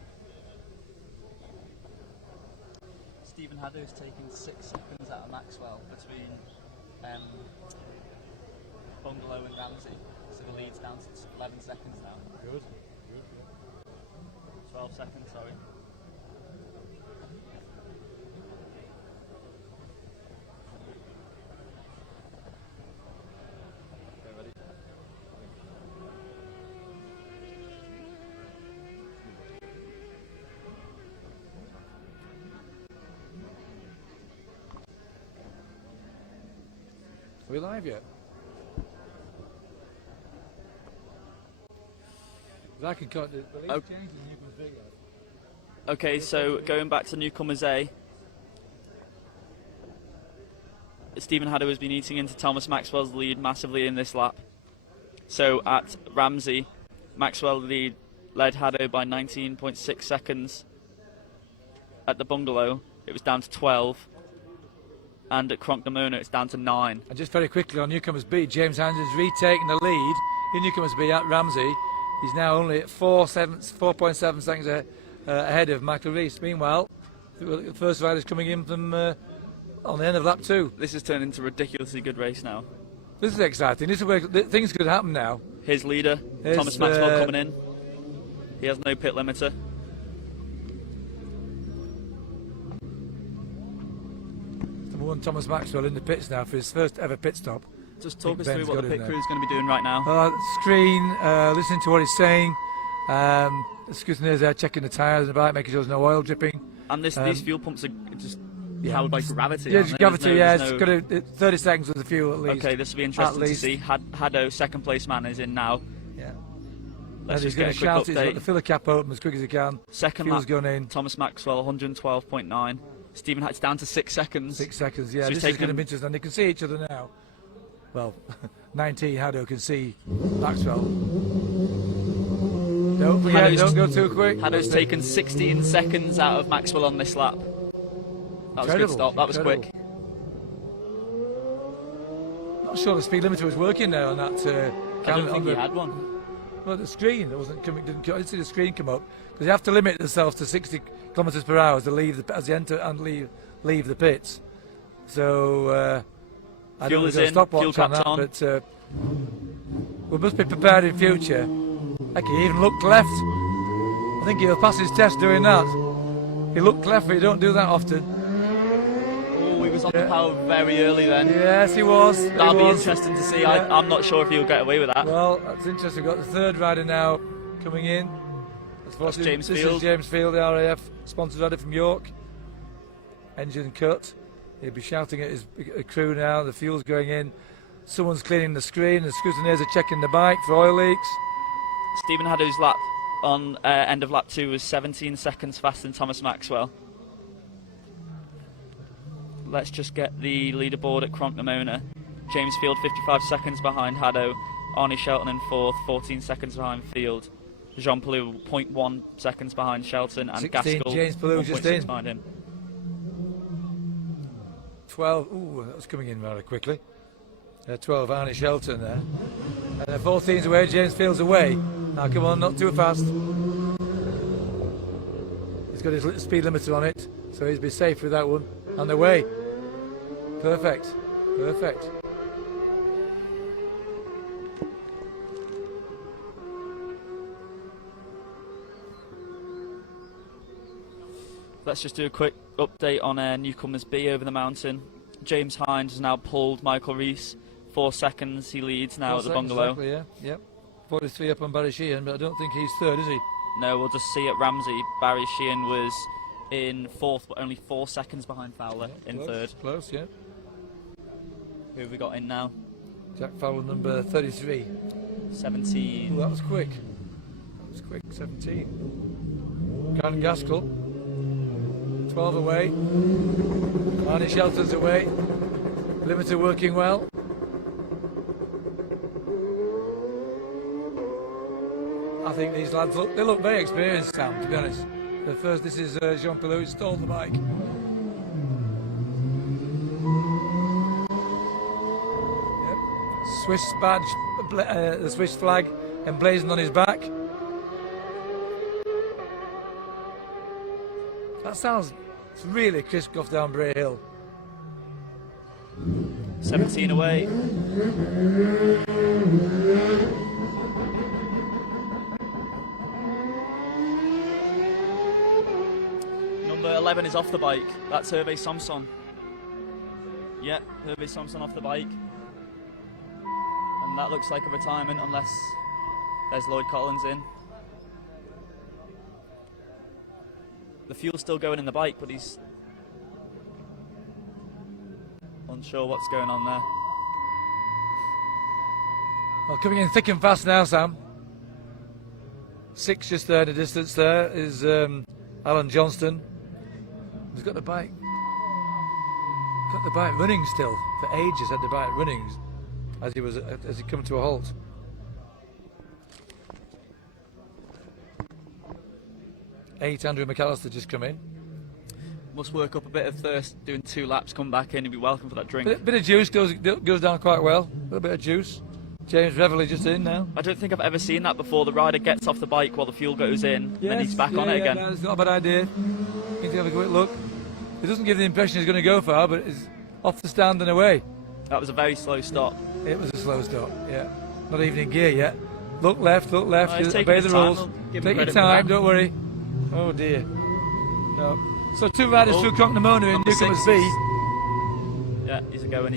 Stephen Haddow is taking 6 seconds out of Maxwell between Bungalow and Ramsey, so the lead's down to 11 seconds now. Good. 12 seconds, sorry. Okay, ready? Are we live yet? I can cut the lead change in Newcomer's B. Okay, so going back to Newcomers A, Stephen Haddow has been eating into Thomas Maxwell's lead massively in this lap. So at Ramsey, Maxwell led Haddow by 19.6 seconds. At the Bungalow, it was down to 12. And at Cronknamona, it's down to 9. And just very quickly on Newcomers B, James Hans has retaken the lead in Newcomers B at Ramsey. He's now only at 4.7 seconds ahead of Michael Reese. Meanwhile, the first rider's coming in from on the end of lap 2. This has turned into a ridiculously good race now. This is exciting. This is where things could happen now. His leader, Thomas Maxwell, coming in. He has no pit limiter. Number 1, Thomas Maxwell in the pits now for his first ever pit stop. Just talk us through what the pit crew is going to be doing right now. Screen, listening to what he's saying. The scrutineers there checking the tyres and the bike, making sure there's no oil dripping. And these fuel pumps are just powered by gravity. Yeah, gravity, it's got 30 seconds with the fuel at least. Okay, this will be interesting to see. Haddow, second place man, is in now. Yeah. Let's he's just going get to a quick shout it. He's got update. the filler cap open as quick as he can. Second Fuel's lap, gone in. Thomas Maxwell 112.9. Stephen Hatch down to 6 seconds. 6 seconds, yeah. So he's This is going to taken- be interesting. They can see each other now. Well, 19 Haddo can see Maxwell. Don't forget, Haddo's- don't go too quick. Haddo's taken 16 seconds out of Maxwell on this lap. That was a good Incredible, stop. That was incredible. quick. Not sure the speed limiter was working there on that. I don't think he had one. Well, the screen that wasn't coming. I didn't see the screen come up because you have to limit themselves to 60 kilometres per hour to leave as you enter and leave the pits. So I Fuel don't is know if in, there's a fuel stopwatch on cap's that, on. but we must be prepared in future. Like he even looked left. I think he'll pass his test doing that. He looked left, but you don't do that often. Oh, he was on the power very early then. Yes, he was. That'll he be was. interesting to see. Yeah. I'm not sure if he'll get away with that. Well, that's interesting. We've got the third rider now coming in. That's James This Field. is James Field, the RAF sponsored rider from York. Engine cut. He'll be shouting at his crew now. The fuel's going in. Someone's cleaning the screen. The scrutineers are checking the bike for oil leaks. Stephen Haddo's lap on end of lap 2 was 17 seconds faster than Thomas Maxwell. Let's just get the leaderboard at Cronk-Namona. James Field 55 seconds behind Haddo. Arnie Shelton in 4th, 14 seconds behind Field. Jean Pelou 0.1 seconds behind Shelton, and 16, Gaskell James Pelou 1.6 just in. behind him. 12. Ooh, that was coming in rather quickly. 12, Arnie Shelton there. And 14's away. James Field's away. Now, come on, not too fast. He's got his speed limiter on it, so he's be safe with that one. And away. Perfect. Perfect. Let's just do a quick update on Newcomers B over the mountain. James Hines has now pulled Michael Rees. 4 seconds, he leads now 4 at the seconds bungalow. Exactly, yeah. Yep. 43 up on Barry Sheehan, but I don't think he's third, is he? No, we'll just see at Ramsey. Barry Sheehan was in 4th, but only 4 seconds behind Fowler in Close, 3rd. Close, yeah. Who have we got in now? Jack Fowler, number 33. 17. Ooh, that was quick. That was quick. 17. Grant Gaskell. 12 away. Arnie Shelton's away. Limiter working well. I think these lads look very experienced, Sam, to be honest. The first, this is Jean Pelou who stole the bike. Yep. Swiss badge, the Swiss flag emblazoned on his back. That sounds really crisp off down Bray Hill. 17 away. Number 11 is off the bike. That's Hervé Samson. Yeah, Hervé Samson off the bike. And that looks like a retirement unless there's Lloyd Collins in. The fuel's still going in the bike, but he's unsure what's going on there. Well, coming in thick and fast now, Sam. 6 just there in the distance there is Alan Johnston. He's got the bike. Got the bike running still. For ages had the bike running as he come to a halt. Andrew McAllister just come in. Must work up a bit of thirst, doing 2 laps, come back in, he'd be welcome for that drink. Bit of juice goes down quite well. A little bit of juice. James Reveley just in now. I don't think I've ever seen that before. The rider gets off the bike while the fuel goes in, and then he's back on it again. No, it's not a bad idea. Need to have a quick look. It doesn't give the impression he's going to go far, but it's off the stand and away. That was a very slow stop. It was a slow stop, yeah. Not even in gear yet. Look left, He's taking obey his the time. rules. We'll give him Take your credit for time, that. don't worry. Oh dear. No. So 2 riders through Cronk-Namona in Number Newcomers 6 B. Yeah, he's going.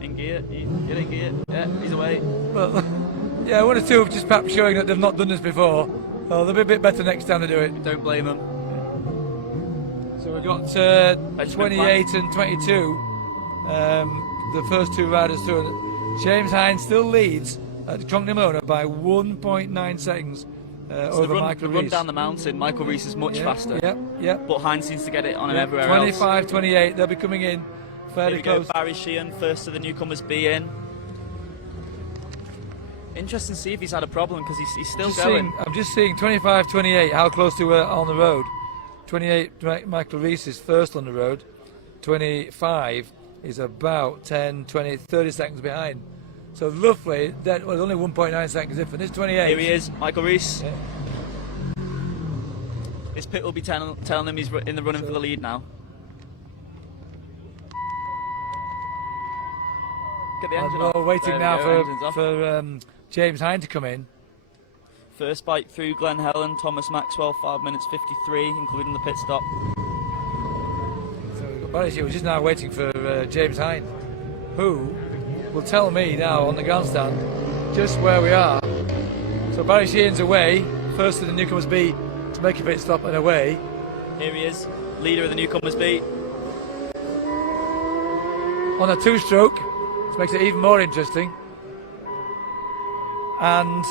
In gear, get in gear. Yeah, he's away. Well, yeah, 1 or 2 just perhaps showing that they've not done this before. Well, they'll be a bit better next time they do it. Don't blame them. So we've got 28 and 22. The first 2 riders through. James Hines still leads Kronknemona by 1.9 seconds over the Michael run Rees. down the mountain, Michael Rees is much faster. Yep. But Hines seems to get it on him everywhere else. 25-28, they'll be coming in fairly Here we close. go, Barry Sheehan, first of the newcomers be in. Interesting to see if he's had a problem because he's still going. I'm just seeing 25-28, how close they were on the road. 28, Michael Rees is first on the road. 25 is about 10, 20, 30 seconds behind. So roughly, that was only 1.9 seconds different. It's 28. Here he is, Michael Rees. Yeah. His pit will be telling him he's in the running for the lead now. Get the engine Well, off. waiting There we now go, engine's off. for James Hine to come in. First bike through Glen Helen, Thomas Maxwell, 5 minutes 53, including the pit stop. So we've got Barry Sheehan, we're just now waiting for James Hine, who will tell me now on the grandstand just where we are. So Barry Sheehan's away, first of the newcomers B to make a pit stop and away. Here he is, leader of the newcomers B. On a two-stroke, which makes it even more interesting. And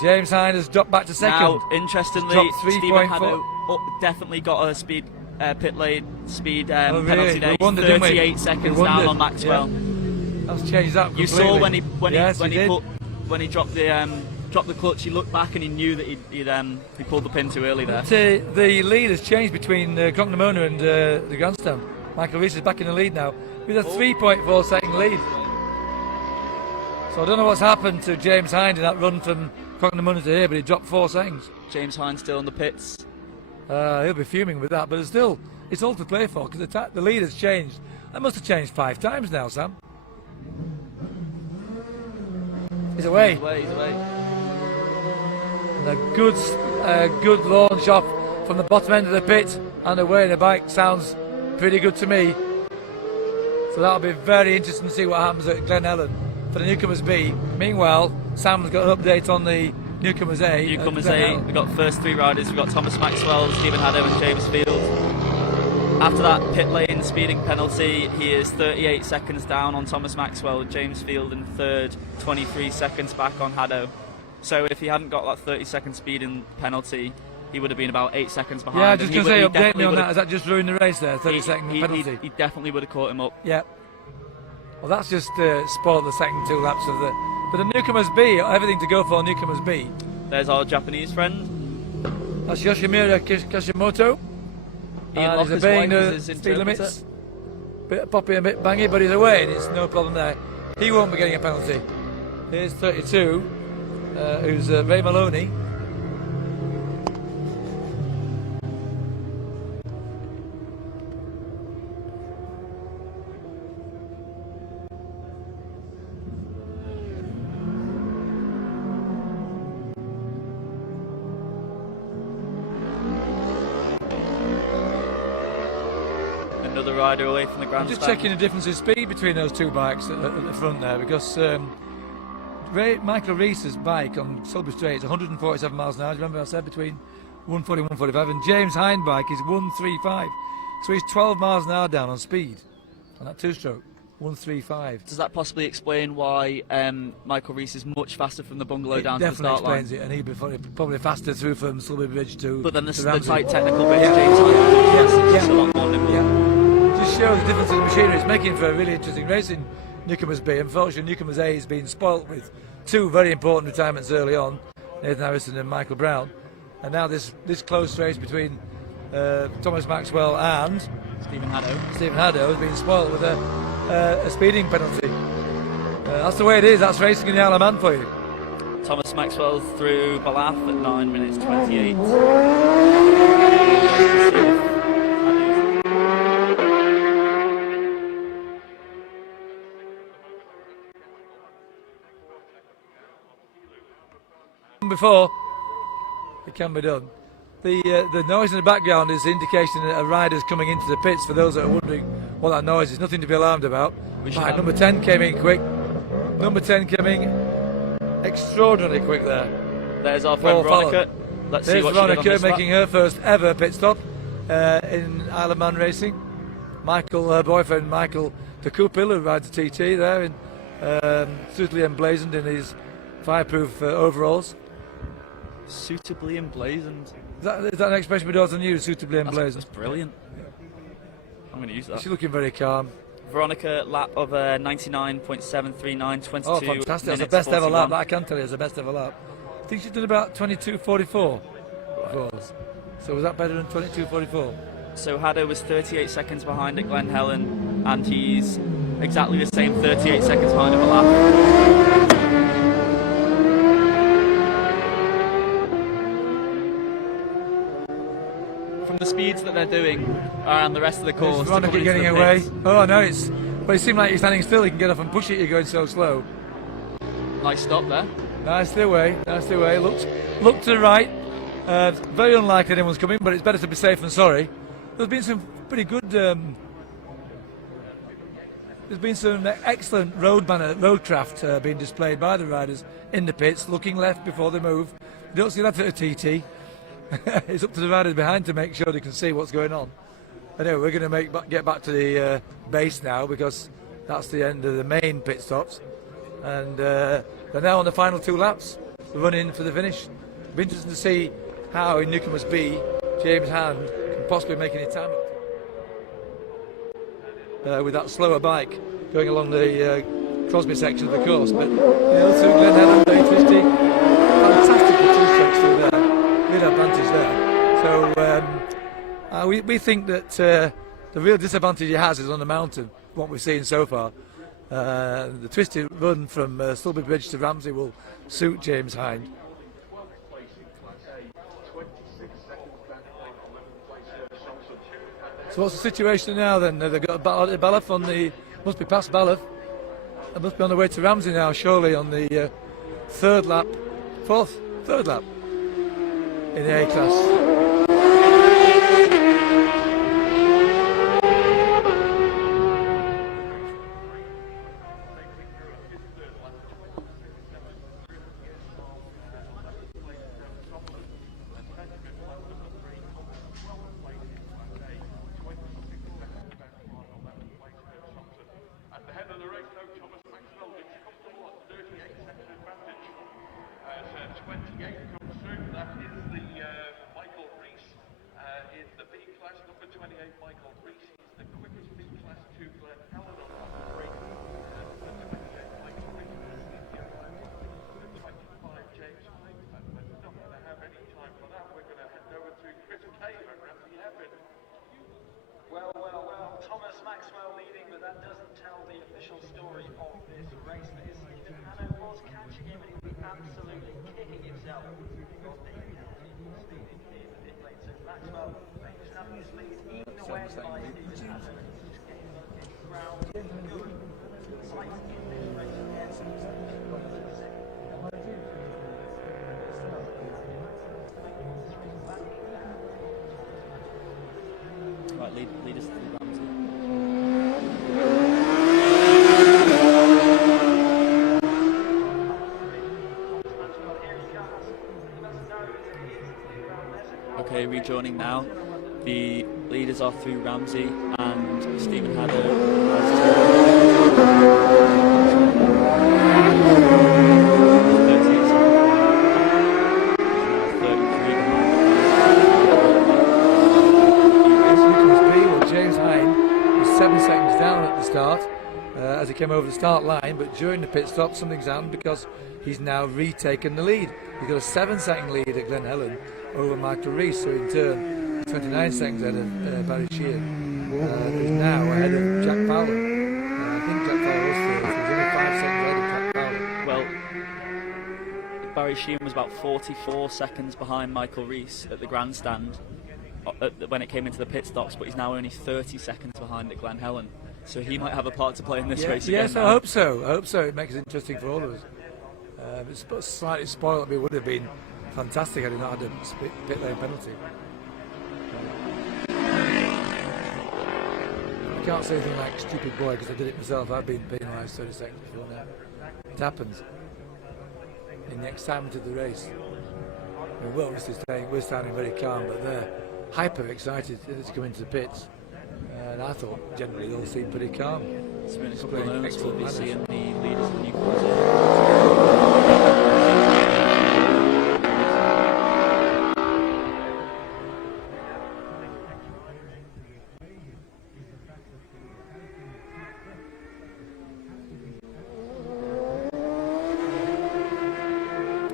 James Hine has dropped back to second. Now, interestingly, Dropped Stephen 3.4. Haddo definitely got a speed pit lane speed Oh, really? penalty there. We wondered, didn't we? 38 seconds We down wondered. on Maxwell. Yeah. That's changed that completely. You saw when he dropped the clutch, he looked back and he knew that he pulled the pin too early there. But, the lead has changed between Kronknemona and the grandstand. Michael Rees is back in the lead now with a 3.4 second lead. So I don't know what's happened to James Hine in that run from Kronknemona to here, but he dropped 4 seconds. James Hine still in the pits. He'll be fuming with that, but it's all to play for because the lead has changed. That must have changed 5 times now, Sam. He's away. He's away. And a good launch off from the bottom end of the pit and away in the bike sounds pretty good to me. So that'll be very interesting to see what happens at Glen Helen for the newcomers B. Meanwhile, Sam's got an update on the newcomers A. Newcomers A, we've got first 3 riders. We've got Thomas Maxwell, Stephen Haddo and James Field. After that pit lane speeding penalty, he is 38 seconds down on Thomas Maxwell, James Field in third, 23 seconds back on Haddo. So if he hadn't got that 30-second speeding penalty, he would have been about 8 seconds behind. Yeah, I was just going to say, update me on that. Has that just ruined the race there, 30-second penalty? He definitely would have caught him up. Yeah. Well, that's just spoiled the second 2 laps of the... But the newcomers B, everything to go for newcomers B. There's our Japanese friend. That's Yoshimura Kashimoto. And he's obeying the speed limits. Bit poppy and a bit bangy, but he's away and it's no problem there. He won't be getting a penalty. Here's 32, who's Ray Maloney. Another rider away from the I'm grandstand. just checking the difference in speed between those 2 bikes at the front there because Michael Rees's bike on Sulby Straight is 147 miles an hour. Do you remember I said between 140 and 145? And James Hine bike is 135. So he's 12 miles an hour down on speed on that 2-stroke. 135. Does that possibly explain why Michael Rees is much faster from the bungalow down to the start line? Definitely explains it, and he'd be probably faster through from Sulby Bridge to. But then the Ramsey. tight technical bit, Yeah. James Hine, Yes, a lot more nimble. Yeah. Just shows the difference in the machinery. It's making for a really interesting race in Newcomers B. Unfortunately, Newcomers A has been spoilt with 2 very important retirements early on, Nathan Harrison and Michael Brown, and now this close race between Thomas Maxwell and Stephen Haddo has been spoilt with a speeding penalty. That's the way it is. That's racing in the Isle of Man for you. Thomas Maxwell through Ballath at 9 minutes 28. Before it can be done. The noise in the background is the indication that a rider's coming into the pits. For those that are wondering what that noise is, nothing to be alarmed about. Right, number 10 came in quick. Number 10 came in extraordinarily quick there. There's our friend Veronika. Let's see what she did on Veronika this making her first ever pit stop in Isle of Man racing. Her boyfriend Michael de Coupil, who rides the TT there in suitably emblazoned in his fireproof overalls. Suitably emblazoned. Is that an expression we don't often use, suitably emblazoned? That's brilliant. I'm going to use that. She's looking very calm. Veronika, lap of 99.739, 22 Oh, fantastic. That's the minutes best ever 41. lap. That I can tell you, it's the best ever lap. I think she's done about 22.44. So was that better than 22.44? So Haddo was 38 seconds behind at Glen Helen, and he's exactly the same 38 seconds behind of a lap. From the speeds that they're doing around the rest of the course. Is Veronika getting away? Oh no, it seemed like he's standing still. He can get off and push it. You're going so slow. Nice stop there. Nicely away. Nicely away. Look to the right. Very unlikely anyone's coming, but it's better to be safe than sorry. There's been some pretty good. There's been some excellent roadcraft being displayed by the riders in the pits, looking left before they move. You don't see that at a TT. It's up to the riders behind to make sure they can see what's going on. Anyway, we're going to get back to the base now, because that's the end of the main pit stops, and they're now on the final 2 laps. They're running for the finish. It'll be interesting to see how in NEWCOMERS B James Hand can possibly make any time with that slower bike going along the Crosby section of the course. But also Glen Helen, very twisty, fantastic for 2 strokes through there. Good advantage there. So we think that the real disadvantage he has is on the mountain, what we've seen so far. The twisted run from Stulby Bridge to Ramsey will suit James Hind. So what's the situation now then? They've got Balaf on the, must be past Balaf. They must be on the way to Ramsey now, surely, on the third lap in the A class. At the head of the race, though, Thomas Maxwell gets comfortable at 38 seconds advantage. As 28 comes through, that is the Michael Reese in the B class, number 28, Michael Reese. He's the quickest B class to Glen Helen on lap 3. The 28, Michael Reese is the 25, James Hyde. And we're not going to have any time for that. We're going to head over to Chris Cave and Ramsey Heaven. Well, Thomas Maxwell leading, but that doesn't tell the official story of this race. Stephen Hanno was catching him, and he was absolutely kicking himself. So Maxwell makes up his lead, eaten away by Stephen Hanno. Ground good fight in this race again. Right, lead us to the Ramsey. Okay, rejoining now. The leaders are through Ramsey, and Stephen Haddo James Hind was 7 seconds down at the start as he came over the start line, but during the pit stop something's happened because he's now retaken the lead. He's got a 7-second lead at Glen Helen over Michael Reese, so in turn 29 seconds ahead of Barry Sheehan, who's now ahead of Jack Fowler. I think Jack Fowler was first, he's only 5 seconds ahead of Jack Fowler. Well, Barry Sheehan was about 44 seconds behind Michael Reese at the grandstand when it came into the pit stops, but he's now only 30 seconds behind at Glen Helen, so he might have a part to play in this race again. Yes, I hope so. It makes it interesting for all of us. It's slightly spoiled. It would have been fantastic had he not had a pit lane penalty. I can't say anything like stupid boy because I did it myself. I've been penalised 30 seconds before now. It happens in the excitement of the race. We're obviously we're standing very calm, but they're hyper excited to come into the pits. and I thought generally they all seemed pretty calm. So in a couple of Playing moments we'll be excellent seeing the leaders of the NEWCOMERS.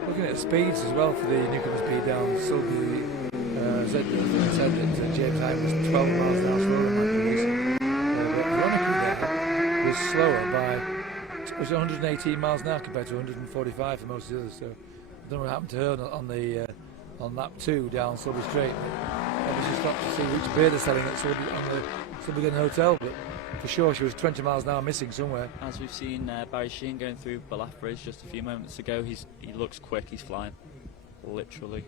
Looking at the speeds as well for the newcomers B down, Sulby said that James Hyde was 12 miles an hour slower than Michael Reese. But Veronika there was slower by it was 118 miles an hour compared to 145 for most of the others. So I don't know what happened to her on lap 2 down Sulby Straight. Obviously stopped to see which beer they're selling at Sulby Hotel, but for sure she was 20 miles an hour missing somewhere. As we've seen Barry Sheehan going through Ballaugh Bridge just a few moments ago, he looks quick, he's flying, literally.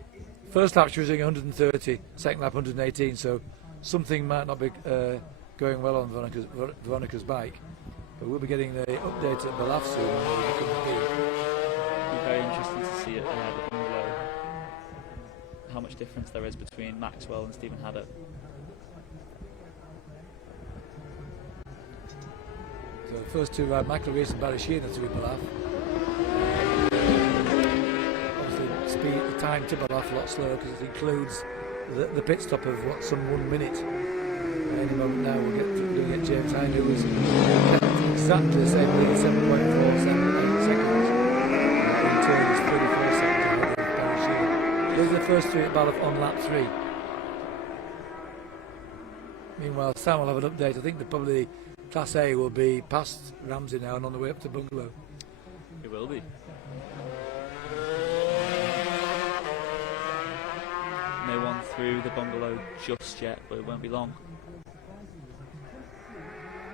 First lap she was doing 130, second lap 118, so something might not be going well on Veronika's bike. But we'll be getting the update at Ballaugh soon. It'll be very interesting to see it ahead of Bungalow, how much difference there is between Maxwell and Stephen Haddock. So the first two ride, Michael Reese and Barry Sheehan to Ballaugh. Obviously the time to Ballaugh a lot slower because it includes the pit stop of some 1 minute. Any moment now we'll get James Hyde, who was exactly the same lead, 7.4 seconds. In turns 34 seconds ahead of Barry Sheehan. Those are the first three at Ballaugh on lap 3. Meanwhile, Sam will have an update. I think that probably Class A will be past Ramsey now and on the way up to Bungalow. It will be. No one through the Bungalow just yet, but it won't be long.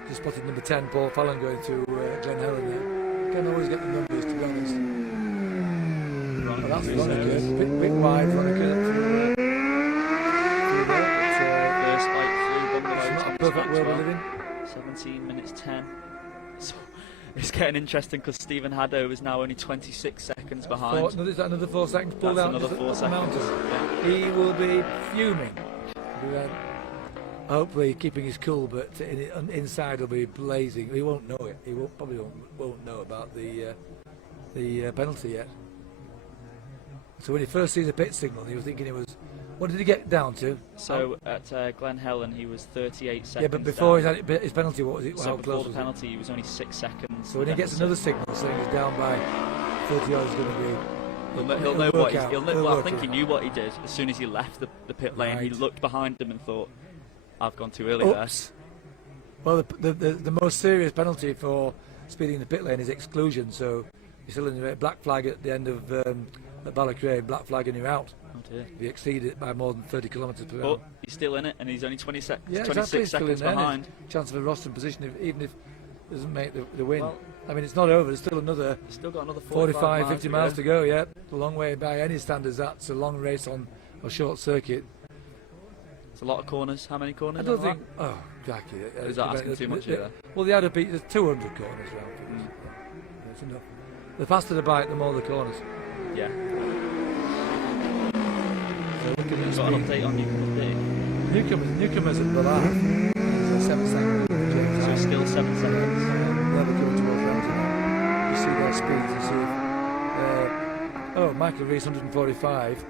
Just spotted number 10, Paul Fallon, going through Glen Helen there. Can't always get the numbers, to be honest. Well, that's Veronika, bit wide, Veronika through there. First bike through Bungalow. It's not a perfect world we live in. 17 minutes 10. So it's getting interesting because Stephen Haddock is now only 26 seconds behind. Is that another 4 seconds pulled out? Another 4 seconds. Yeah. He will be fuming. Hopefully keeping his cool, but inside will be blazing. He won't know it. He probably won't know about the penalty yet. So when he first sees the pit signal, he was thinking it was. What did he get down to? So at Glen Helen, he was 38 seconds. Yeah, but before he had his penalty, what was it? So how before close the was penalty, he was only 6 seconds. So when he gets another signal saying he's down by 30 yards, going to be. He'll know what he's. Well, I think he knew what he did as soon as he left the pit lane. Right. He looked behind him and thought, "I've gone too early there." Well, the most serious penalty for speeding the pit lane is exclusion. So you're still in the black flag at the end of at Ballacrane, black flag and you're out. Oh dear. If you exceed it by more than 30 kilometres per hour. But he's still in it, and he's only 26 exactly. seconds behind. Chance of a rostering position, even if it doesn't make the win. Well, I mean, it's not over. There's still another. Still got another 45, 50 miles to go. Yeah, a long way by any standards. That's a long race on a short circuit. It's a lot of corners. How many corners? I don't think. Oh, exactly. Is that asking too much here? Well, the outer beat. There's 200 corners around. That's enough. The faster the bike, the more the corners. Yeah. We've got an update on Newcomers at Ballaugh. 7 seconds. So still 7 seconds. They'll be coming towards Ramsey now. You see their speeds. You see. Michael Reese 145.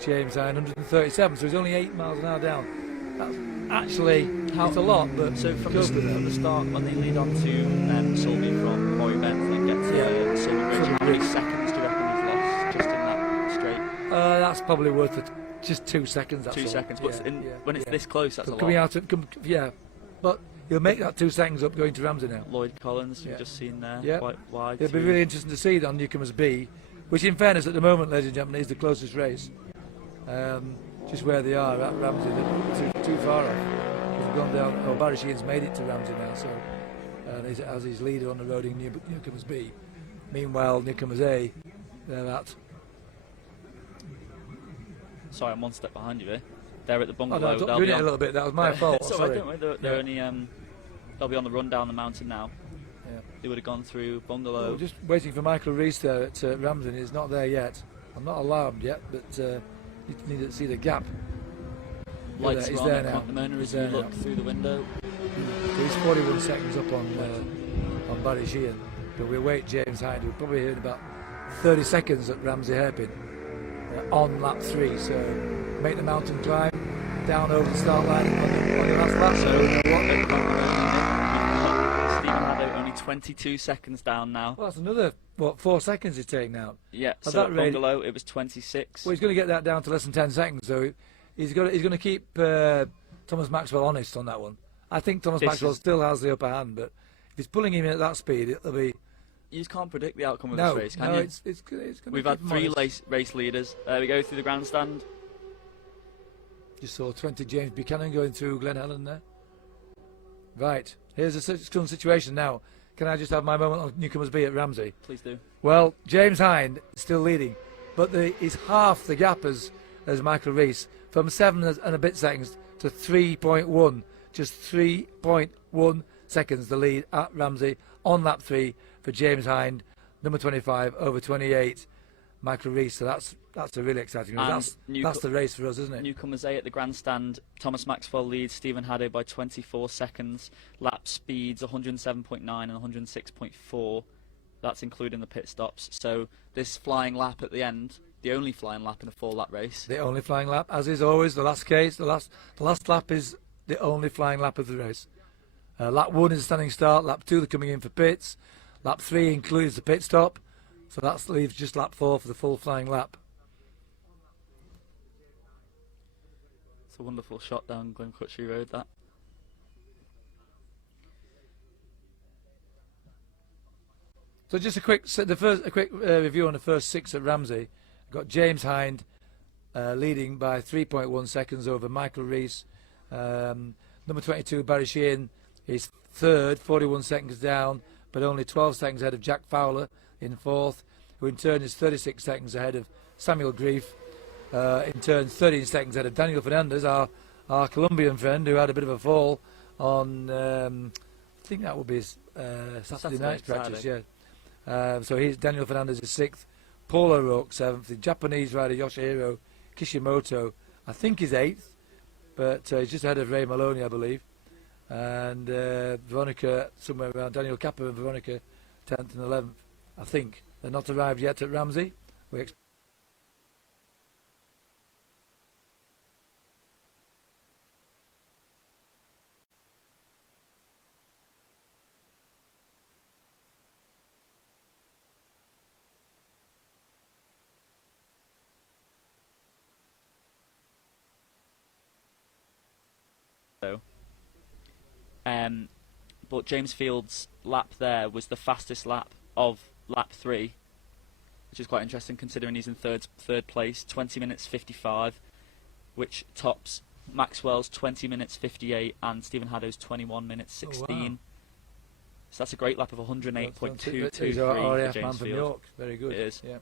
James Hyde 137. So he's only 8 miles an hour down. That's actually it's a lot, but so from the start when they lead on to Sulby from Moray Bend and get to Sulby Bridge, how many seconds do you reckon he's lost just in that straight? That's probably worth it. Just 2 seconds. That's 2 all. seconds, but when it's this close, that's a lot. Coming out, but he'll make that 2 seconds up going to Ramsey now. Lloyd Collins, we've just seen there, quite wide. It'll be really interesting to see it on Newcomers B, which, in fairness, at the moment, ladies and gentlemen, is the closest race. Just where they are at Ramsey, they're too far off. They've gone down. Barry Sheehan's made it to Ramsey now, so as his leader on the road in Newcomers B. Meanwhile, Newcomers A, they're at. Sorry, I'm 1 step behind you there. They're at the Bungalow. Oh, no, doing it a little bit. That was my fault. Sorry. Don't worry. They're only. They'll be on the run down the mountain now. Yeah. They would have gone through Bungalow. We're just waiting for Michael Reese there at Ramsey. He's not there yet. I'm not alarmed yet, but you need to see the gap. Lights he's are there on now. at the moment as we look through the window. He's 41 seconds up on Barry Sheehan, but we await James Hyde. We'll probably hear about 30 seconds at Ramsey Hairpin on lap 3. So make the mountain climb down over the start line on the last lap. So Stephen Haddo only 22 seconds down now. Well, that's another 4 seconds he's taking out. Yeah. At So that at rate, Bungalow it was 26. well, he's going to get that down to less than 10 seconds. So he's going to keep Thomas Maxwell honest on that one. I think Thomas Maxwell still has the upper hand, but if he's pulling him in at that speed, it'll be. You just can't predict the outcome of No, this race, can no, you? it's going to. We've had 3 race leaders. We go through the grandstand. Just saw 20 James Buchanan going through Glen Helen there. Right, here's the current situation now. Can I just have my moment on Newcomers B at Ramsey? Please do. Well, James Hind still leading, but he's half the gap as Michael Rees, from 7 and a bit seconds to 3.1. Just 3.1 seconds the lead at Ramsey on lap 3 for James Hind, number 25 over 28, Michael Rees. So that's a really exciting race. That's the race for us, isn't it? Newcomers A at the grandstand. Thomas Maxwell leads Stephen Haddo by 24 seconds. Lap speeds 107.9 and 106.4. That's including the pit stops. So this flying lap at the end, the only flying lap in a 4-lap race. The only flying lap, as is always the last case. The last lap is the only flying lap of the race. Lap 1 is a standing start. Lap 2 they're coming in for pits. Lap 3 includes the pit stop. So that leaves just lap 4 for the full flying lap. It's a wonderful shot down Glencrutchery Road, that. So just a quick review on the first 6 at Ramsey. Got James Hind leading by 3.1 seconds over Michael Rees. Number 22 Barry Sheehan is third, 41 seconds down, but only 12 seconds ahead of Jack Fowler in fourth, who in turn is 36 seconds ahead of Samuel Grief. In turn 13 seconds ahead of Daniel Fernandez, our Colombian friend, who had a bit of a fall on I think that would be his Saturday night's practice. Yeah. So Daniel Fernandez is 6th, Paul O'Rourke 7th, the Japanese rider Yoshihiro Kishimoto I think is 8th, but he's just ahead of Ray Maloney, I believe, and Veronika somewhere around, Daniel Kappa and Veronika 10th and 11th, I think. They're not arrived yet at Ramsey. We expect but James Field's lap there was the fastest lap of lap 3, which is quite interesting considering he's in third place, 20 minutes 55, which tops Maxwell's 20 minutes 58 and Stephen Haddo's 21 minutes 16. Oh, wow. So that's a great lap of 108.223 He's for our RAF James man from Field. York. Very good. It is. Yeah.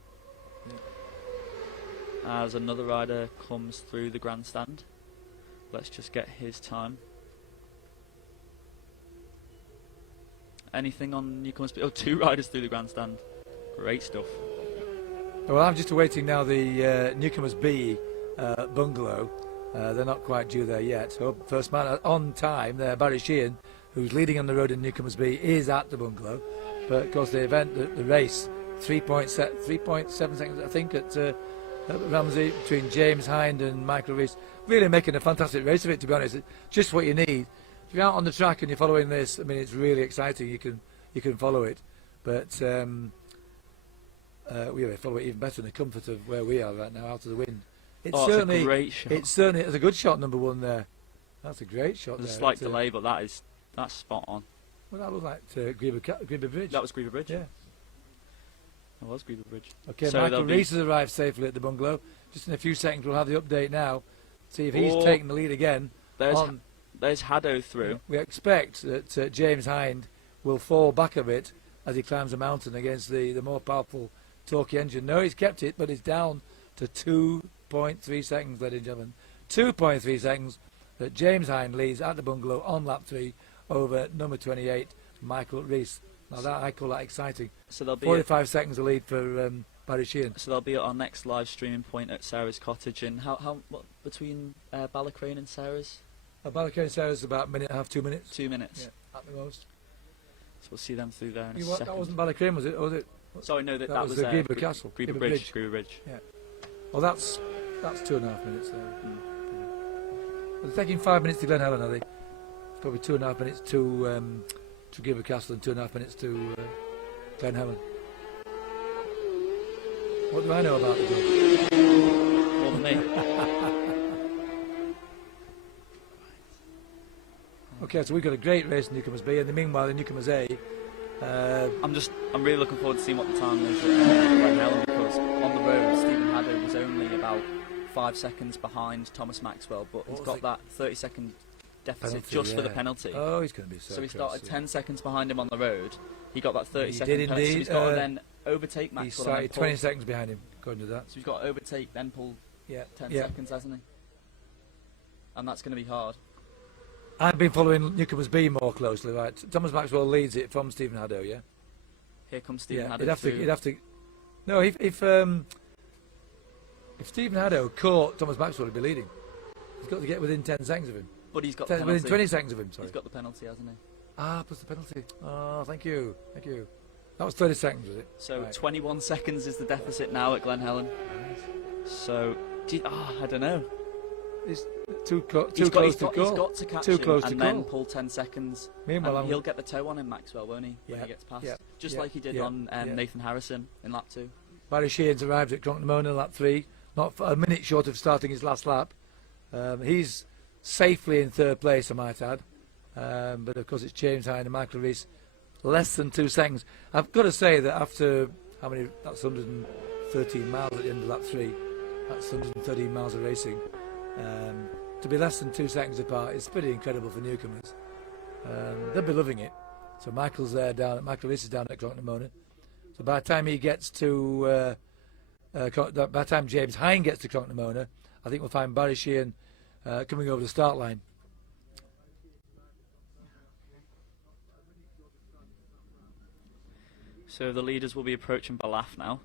As another rider comes through the grandstand, let's just get his time. Anything on Newcomers? Oh, 2 riders through the grandstand. Great stuff. Well, I'm just awaiting now the Newcomers B bungalow. They're not quite due there yet. So first man on time there, Barry Sheehan, who's leading on the road in Newcomers B, is at the bungalow. But of course the event, the race, 3.7 seconds I think at Ramsey between James Hind and Michael Rees. Really making a fantastic race of it, to be honest. It's just what you need. If you're out on the track and you're following this, I mean, it's really exciting. You can follow it, but we follow it even better in the comfort of where we are right now, out of the wind. It's certainly a great shot. It's certainly a good shot, number 1 there. That's a great shot. There's a slight delay, but that's spot on. Well, that looked like Grieber Bridge. That was Grieber Bridge. Yeah. That was Grieber Bridge. Okay, so Michael Rees has arrived safely at the bungalow. Just in a few seconds, we'll have the update now. See if he's taking the lead again. There's Haddo through. We expect that James Hind will fall back a bit as he climbs the mountain against the more powerful torquey engine. No, he's kept it, but it's down to 2.3 seconds, ladies and gentlemen. 2.3 seconds that James Hind leads at the bungalow on lap 3 over number 28, Michael Rees. Now that, I call that exciting. So there'll be 45 seconds to lead for Barry Sheehan. So they'll be at our next live streaming point at Sarah's cottage. And what between Ballacrane and Sarah's? Ballacrane Sarah's about a minute and a half, 2 minutes. 2 minutes. Yeah. at the most. So we'll see them through there in a That second. wasn't Ballacrane, was it? Or was it? Sorry, no, that was Greeba Castle. Greeba Bridge. Greeba Bridge. Yeah. Well, that's 2.5 minutes there. They're taking 5 minutes to Glen Helen, are they? It's probably 2.5 minutes to Greeba Castle and 2.5 minutes to Glen Helen. What do I know about the job? More than me. Okay, so we've got a great race in Newcomers B, and meanwhile in Newcomers A, I'm really looking forward to seeing what the time is at Glen Helen, because on the road Stephen Haddo was only about 5 seconds behind Thomas Maxwell, but he's got that 30-second deficit penalty, for the penalty. Oh, he's going to be so he close, started 10 seconds behind him on the road. He got that 30 He second did penalty. So indeed, he's got to then overtake Maxwell. He started and then 20 seconds behind him, according to that. So he's got to overtake, then pull 10 seconds, hasn't he? And that's going to be hard. I've been following Newcomers B more closely, right? Thomas Maxwell leads it from Stephen Haddo, yeah? Here comes Stephen Haddo. He'd have to. No, if Stephen Haddo caught Thomas Maxwell, he'd be leading. He's got to get within 10 seconds of him. But he's got the penalty. Within 20 seconds of him, sorry. He's got the penalty, hasn't he? Ah, plus the penalty. Oh, thank you. Thank you. That was 30 seconds, was it? So right. 21 seconds is the deficit now at Glen Helen. So, I don't know. It's too close to He's call. got to catch too him close and to then call. pull 10 seconds. Meanwhile, and he'll get the toe on him, Maxwell, won't he, when he gets past? Just like he did on Nathan Harrison in lap 2. Barry Sheehan's arrived at Cronknamona lap 3, not a minute short of starting his last lap. He's safely in third place, I might add. But of course it's James Hine and Michael Rees, less than 2 seconds. I've got to say that after, that's 113 miles at the end of lap 3, that's 113 miles of racing. To be less than 2 seconds apart is pretty incredible for newcomers. They'll be loving it. So Michael Rees is down at Cronknamona. So by the time he gets to, by the time James Hine gets to Cronknamona, I think we'll find Barry Sheehan coming over the start line. So the leaders will be approaching Balaf now.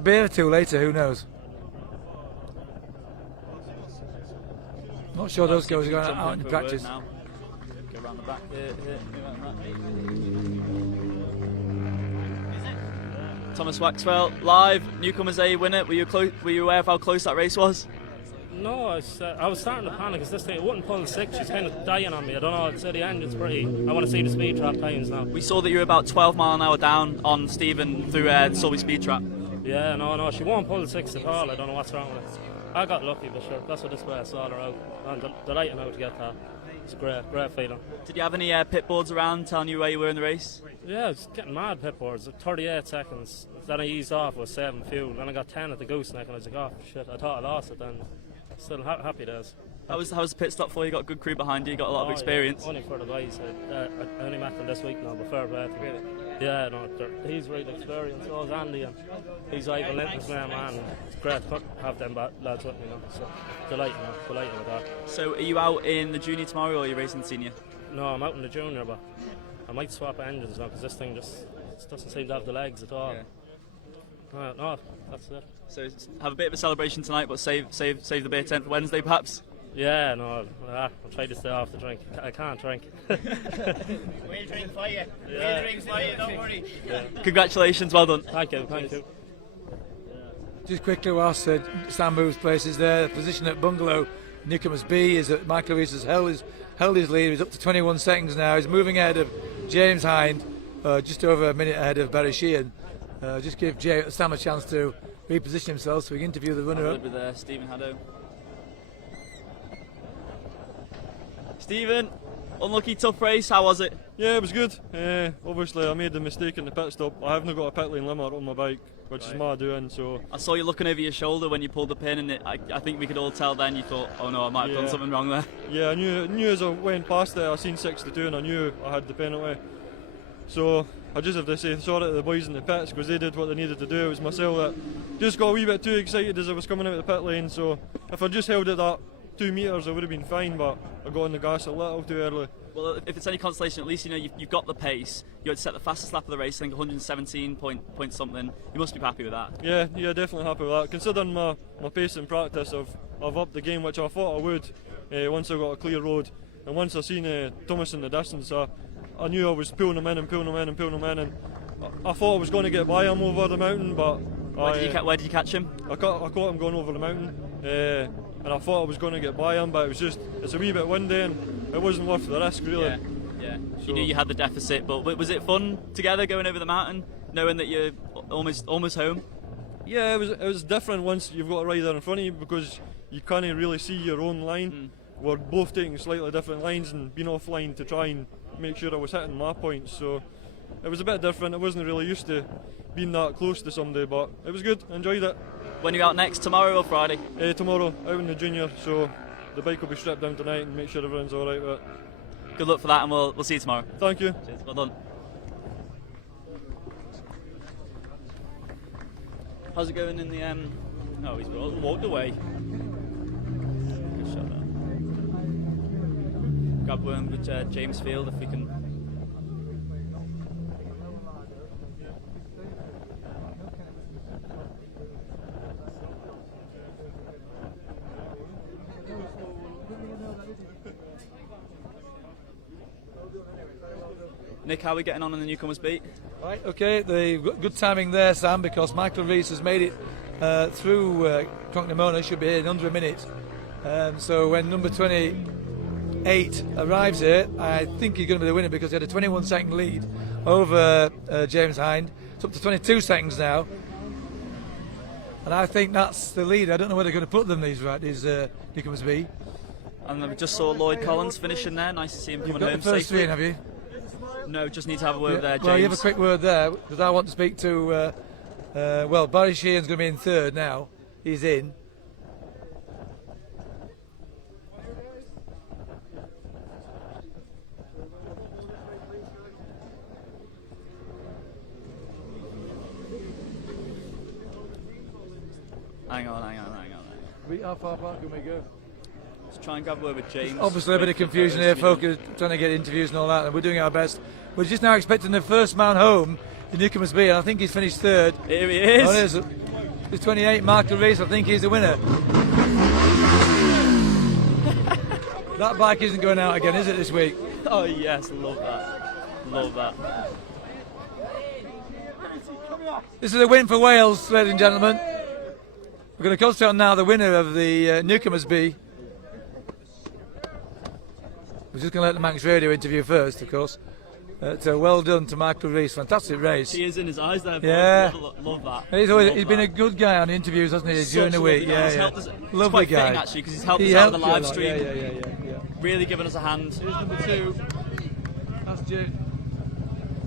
beer or two later, who knows? Not sure those guys are going out in practice. Now. Go round the back. Thomas Maxwell, live, Newcomers A winner. Were you aware of how close that race was? No, I was starting to panic because this thing, it wouldn't pull 6. She's kind of dying on me. I don't know, it's at the end, it's pretty. I want to see the speed trap times now. We saw that you were about 12 mile an hour down on Stephen through Sulby speed trap. Yeah, no, she won't pull 6 at all. I don't know what's wrong with it. I got lucky, but sure, that's what this race is all about. I'm delighted now to get that. It's a great feeling. Did you have any pit boards around telling you where you were in the race? Yeah, I was getting mad pit boards. 38 seconds. Then I eased off with 7 fuel. Then I got 10 at the gooseneck, and I was like, oh shit, I thought I lost it then. Still happy days. How was the pit stop for you? You got a good crew behind you, you got a lot of experience. Yeah. Only for the boys. I only met them this week now, but fair play. Really? Yeah, no, he's really experienced. So is Andy, and he's like a Linton's man. It's great to have them lads with me now. So delighted with that. So are you out in the junior tomorrow, or are you racing the senior? No, I'm out in the junior, but I might swap engines now because this thing just doesn't seem to have the legs at all. Yeah. No, that's it. So have a bit of a celebration tonight, but save the beer tent for Wednesday, perhaps. Yeah, no, I'll try to stay off the drink. I can't drink. We'll drink for you. We'll drink for you, don't worry. Yeah. Congratulations, well done. Thank you. Just quickly, whilst Sam moves places there, the position at Bungalow, Newcomers B, is that Michael Reese has held his lead. He's up to 21 seconds now. He's moving ahead of James Hind, just over a minute ahead of Barry Sheehan. Just give Sam a chance to reposition himself so we can interview the runner-up. With Stephen Haddo. Stephen, unlucky tough race, how was it? Yeah, it was good. Obviously I made the mistake in the pit stop. I haven't got a pit lane limiter on my bike, which is my doing, so... I saw you looking over your shoulder when you pulled the pin, and I think we could all tell then you thought, oh no, I might have done something wrong there. Yeah, I knew as I went past it, I seen 62 and I knew I had the penalty. So I just have to say sorry to the boys in the pits because they did what they needed to do. It was myself that just got a wee bit too excited as I was coming out of the pit lane, so if I just held it that 2 metres I would have been fine, but I got on the gas a little too early. Well, if it's any consolation, at least you know you've got the pace. You had set the fastest lap of the race, I think 117 point something. You must be happy with that. Yeah, definitely happy with that. Considering my pace in practice, I've upped the game, which I thought I would once I got a clear road. And once I seen Thomas in the distance, I knew I was pulling him in, and I thought I was going to get by him over the mountain, but... Where did you catch him? I caught him going over the mountain, and I thought I was going to get by him, but it's a wee bit windy and it wasn't worth the risk really. Yeah. So you knew you had the deficit, but was it fun together going over the mountain, knowing that you're almost home? Yeah, it was different once you've got a rider in front of you because you can't really see your own line. We're both taking slightly different lines and being offline to try and make sure I was hitting my points, so it was a bit different. I wasn't really used to being that close to somebody, but it was good, I enjoyed it. When are you out next, tomorrow or Friday? Tomorrow, out in the junior, so the bike will be stripped down tonight and make sure everyone's alright with it. Good luck for that, and we'll see you tomorrow. Thank you. Cheers, well done. How's it going in the oh, he's walked away. Good shot there. Grab one with James Field if we can. Nick, how are we getting on in the Newcomers beat? Right, okay, they've got good timing there, Sam, because Michael Reese has made it through Cronknamona, should be here in under a minute. So when number 28 arrives here, I think he's going to be the winner because he had a 21-second lead over James Hind. It's up to 22 seconds now. And I think that's the lead. I don't know where they're going to put them, these Newcomers B. And we just saw Lloyd Collins finishing there. Nice to see him coming home You've got the first safely. three in, have you? No, just need to have a word there, James. Well, you have a quick word there, because I want to speak to, well, Barry Sheehan's going to be in third now. He's in. Hang on. How far back can we go? Let's try and grab a word with James. Obviously a bit of confusion here, folk are trying to get interviews and all that, and we're doing our best. We're just now expecting the first man home in Newcomers B, and I think he's finished third. Here he is. Oh, The 28, Michael Rees, I think he's the winner. That bike isn't going out again, is it, this week? Oh yes, love that. Love that. This is a win for Wales, ladies and gentlemen. We're going to concentrate on now the winner of the Newcomers B. We're just going to let the Manx Radio interview first, of course. So well done to Michael Rees, fantastic race. Tears in his eyes there. Yeah, love that. He's been a good guy on interviews, hasn't he, during the week? Yeah, Yeah, He's lovely quite guy. fitting, actually, because he's helped us out with the live stream. Yeah. Really giving us a hand. Here's number 2. That's Jim.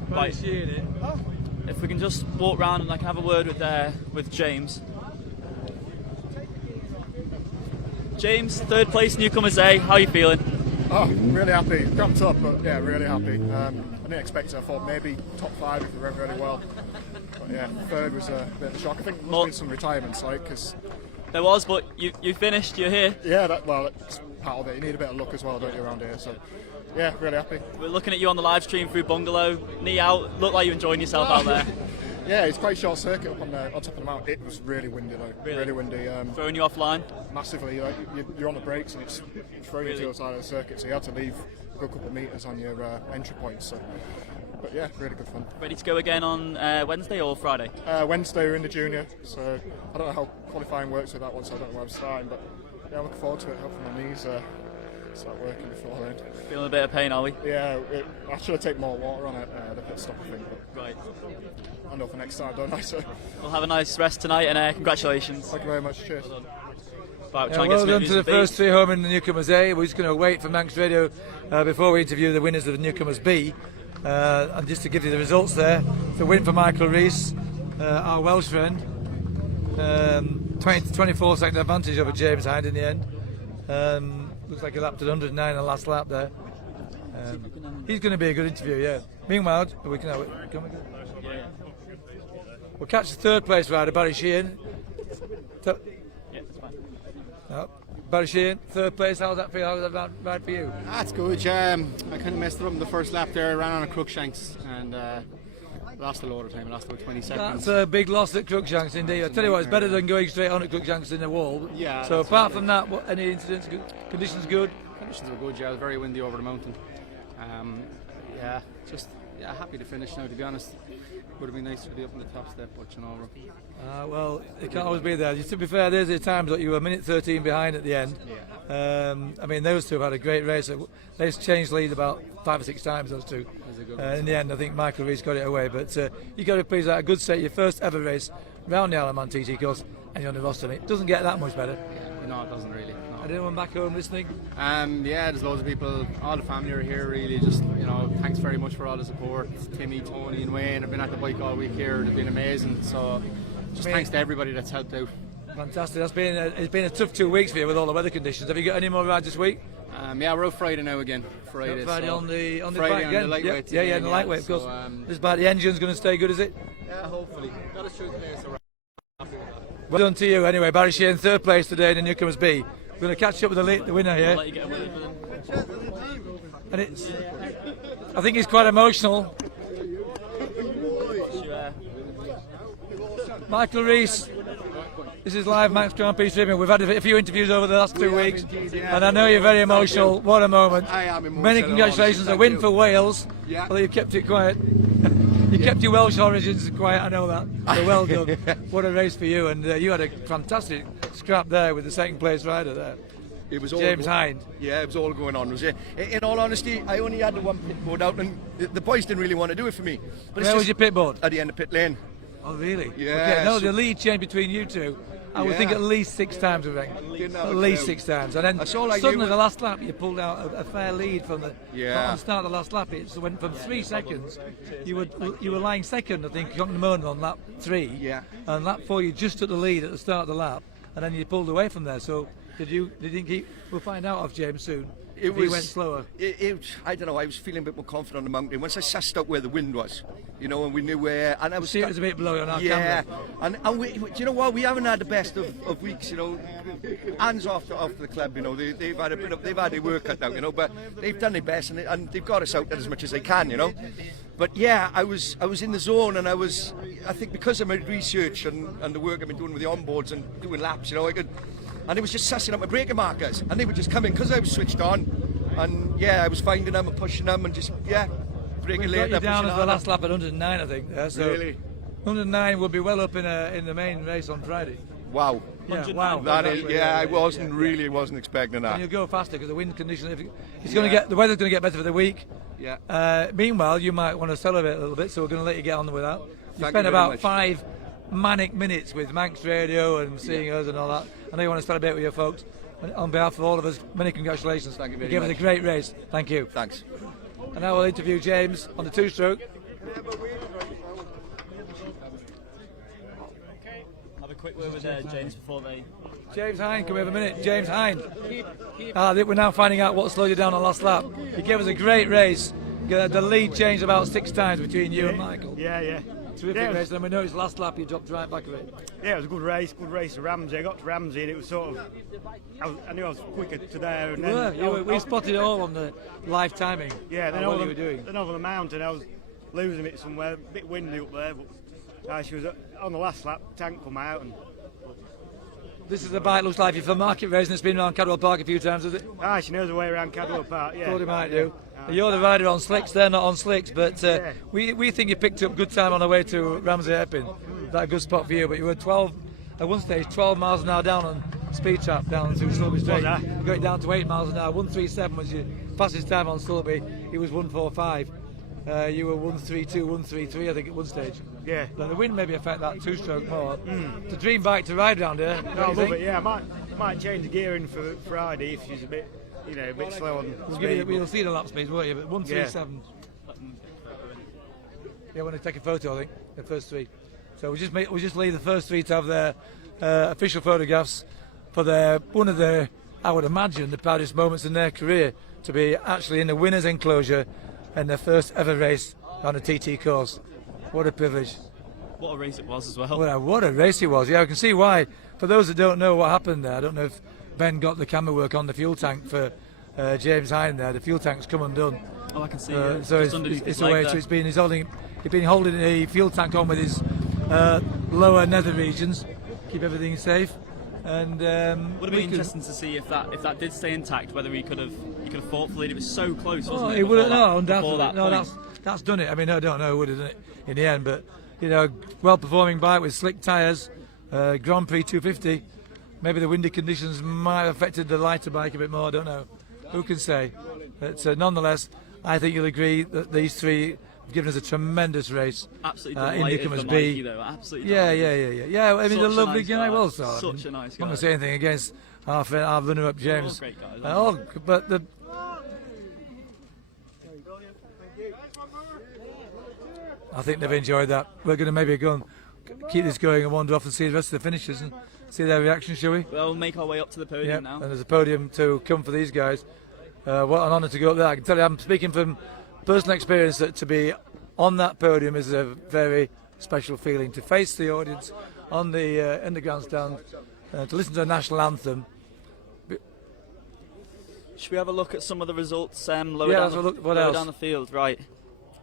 Right. If we can just walk round and I can have a word with James. James, 3rd place Newcomers A. How are you feeling? Oh, really happy. Cramped up, but yeah, really happy. I didn't expect it. I thought maybe top 5 if it went really well. But yeah, 3rd was a bit of a shock. I think there must have been some retirements, like, because there was, but you finished. You're here. Yeah, well, it's part of it. You need a bit of luck as well, don't you, around here? So yeah, really happy. We're looking at you on the live stream through Bungalow. Knee out. Look like you're enjoying yourself out there. Yeah, it's quite short circuit up on top of the mountain. It was really windy though. Really windy. Throwing you offline? Massively. Like, you're on the brakes and it's throwing you to the other side of the circuit, so you had to leave a good couple of metres on your entry points. So. But yeah, really good fun. Ready to go again on Wednesday or Friday? Wednesday we're in the junior, so I don't know how qualifying works with that one, so I don't know where I'm starting, but yeah, I'm looking forward to it. Hopefully my knees start working before then. Feeling a bit of pain, are we? Yeah, I should have taken more water on it, the pit stop, I think. But right. I know for next time, don't I? So. We'll have a nice rest tonight, and congratulations. Thank you very much. Cheers. Right, well done to the first 3 home in the Newcomers A. We're just going to wait for Manx Radio before we interview the winners of the Newcomers B. And just to give you the results there, the win for Michael Rees, our Welsh friend, 24 second advantage over James Hind in the end. Looks like he lapped at 109 on the last lap there. He's going to be a good interview, yeah. Meanwhile, we can have it. We'll catch the 3rd place rider, Barry Sheehan. Yeah, that's fine. Barry Sheehan, 3rd place. How does that feel? How does that ride for you? That's good. I kind of messed it up in the first lap there. I ran on a Crookshanks and lost a load of time. I lost about 20 seconds. That's a big loss at Crookshanks indeed. I tell you what, it's better than going straight on at Crookshanks in the wall. Yeah. So apart from that, any incidents? Conditions good? Conditions were good. Yeah, it was very windy over the mountain. Happy to finish now. To be honest, would have been nice to be up in the top step, but you know. Well, it can't always be there. To be fair, there's the times that you were a minute 13 behind at the end. Yeah. I mean, those two have had a great race. They changed lead about 5 or 6 times, those two. In the end, I think Michael Rees got it away. But you got to please that a good set, your first ever race round the Alaman TT course, and you're on the roster. It doesn't get that much better. No, it doesn't really. No. And anyone back home listening? Yeah, there's loads of people. All the family are here. Really, just thanks very much for all the support. Timmy, Tony, and Wayne have been at the bike all week here. They've been amazing. So, just thanks to everybody that's helped out. Fantastic. It's been a tough 2 weeks for you with all the weather conditions. Have you got any more rides this week? Yeah, we're out Friday now again. Friday on the Friday bike again. The lightweight. Yeah, the lightweight. Of course. This bad. The engine's going to stay good, is it? Yeah, hopefully. Got us through today, so well done to you anyway. Barry Sheehan, 3rd place today in the Newcomers B. We're going to catch up with the winner here. And I think it's quite emotional. Michael Rees, this is live Manx Grand Prix streaming. We've had a few interviews over the last 2 weeks, and I know you're very emotional. What a moment. I am emotional. Many congratulations. A win for Wales. Yeah. Although you kept it quiet. You kept your Welsh origins quiet, I know that. So well done. What a race for you. And you had a fantastic scrap there with the 2nd place rider there. It was all James Hind. Yeah, it was all going on. In all honesty, I only had the one pit board out, and the boys didn't really want to do it for me. But where was your pit board? At the end of pit lane. Oh, really? Yeah. Okay. No, the lead changed between you two. I would think at least 6 times, I reckon. At least 6 times. And then suddenly the last lap, you pulled out a fair lead from the start of the last lap. It went from 3 seconds. You were lying second, I think, on the moment on lap 3. Yeah. And lap 4, you just took the lead at the start of the lap, and then you pulled away from there. So did you keep? We'll find out of James soon. He went slower. I don't know. I was feeling a bit more confident on the mountain once I sussed out where the wind was, and we knew where. And I was. See, it was a bit blowy on our camera. And we, do you know what? We haven't had the best of weeks, Hands off the club, They've had they've had their work cut out, but they've done their best and they've got us out there as much as they can, But yeah, I was in the zone, and I think because of my research and the work I've been doing with the onboards and doing laps, you know, and it was just sussing up my braking markers, and they were just coming because I was switched on, and yeah, I was finding them and pushing them and just braking later. You down as the last lap at 109, I think. So really, 109 would be well up in the main race on Friday. Wow. Yeah, wow. That is, yeah, I wasn't expecting that. And you'll go faster because the wind condition. The weather's going to get better for the week. Yeah. Meanwhile, you might want to celebrate a little bit, so we're going to let you get on with that. You spent you about much. 5 manic minutes with Manx Radio and seeing us and all that. I know you want to celebrate with your folks. And on behalf of all of us, many congratulations. Thank you very You gave much. us a great race. Thank you. Thanks. And now we'll interview James on the two-stroke. Have a quick word with James before they... James Hine, can we have a minute? James Hine. I think we're now finding out what slowed you down on last lap. You gave us a great race. The lead changed about 6 times between you and Michael. Yeah. Terrific race. And we noticed last lap you dropped right back of it. Yeah, it was a good race to Ramsey. I got to Ramsey and it was sort of... I knew I was quicker to there. And We spotted it all on the live timing. Yeah, then what you were doing. Then over the mountain I was losing it somewhere, a bit windy up there, but she was on the last lap, tank come out and... This is the bike looks like for market racing. It's been around Cadwell Park a few times, has it? She knows her way around Cadwell Park, yeah. Thought it might do. You're the rider on slicks, they're not on slicks, but we think you picked up good time on the way to Ramsey Epping. That's a good spot for you, but you were 12, at one stage, 12 miles an hour down on speed trap down through Sulby Straight. You got it down to 8 miles an hour. 137 was your fastest time on Sulby. It was 145. You were 132, 133, I think, at one stage. Yeah. Then the wind maybe affect that two-stroke more. It's a dream bike to ride around here. I love it, yeah. I might change the gearing for Friday if she's a bit slow on speed. We'll see the lap speeds, won't you? But 137. Yeah, I want to take a photo, I think, the first 3. So we'll just leave the first 3 to have their official photographs for one of their, I would imagine, the proudest moments in their career, to be actually in the winner's enclosure in their first ever race on a TT course. What a privilege. What a race it was as well. Well, what a race it was. Yeah, I can see why. For those that don't know what happened there, I don't know if Ben got the camera work on the fuel tank for James Hine there. The fuel tank's come undone. Oh, I can see it. So it's away. So he's been holding the fuel tank on with his lower nether regions, keep everything safe. And would have been interesting to see if that did stay intact, whether he could have fought for it. It was so close, wasn't it? He would have. No, undoubtedly. No, that's done it. I mean, I don't know who would have done it in the end, but well-performing bike with slick tyres, Grand Prix 250. Maybe the windy conditions might have affected the lighter bike a bit more. I don't know. Who can say? But nonetheless, I think you'll agree that these 3 have given us a tremendous race. Absolutely in delighted NEWCOMERS for B. Mikey, though. Absolutely. Yeah. I mean, a lovely nice guy. Well, such a nice guy. I'm not saying anything against our runner-up James. Great guys. But I think they've enjoyed that. We're going to maybe go and keep this going and wander off and see the rest of the finishers and see their reaction, shall we? Well, we'll make our way up to the podium now. And there's a podium to come for these guys. What an honour to go up there. I can tell you, I'm speaking from personal experience, that to be on that podium is a very special feeling. To face the audience on the in the grandstand, to listen to the national anthem. Should we have a look at some of the results lower down the field? Right.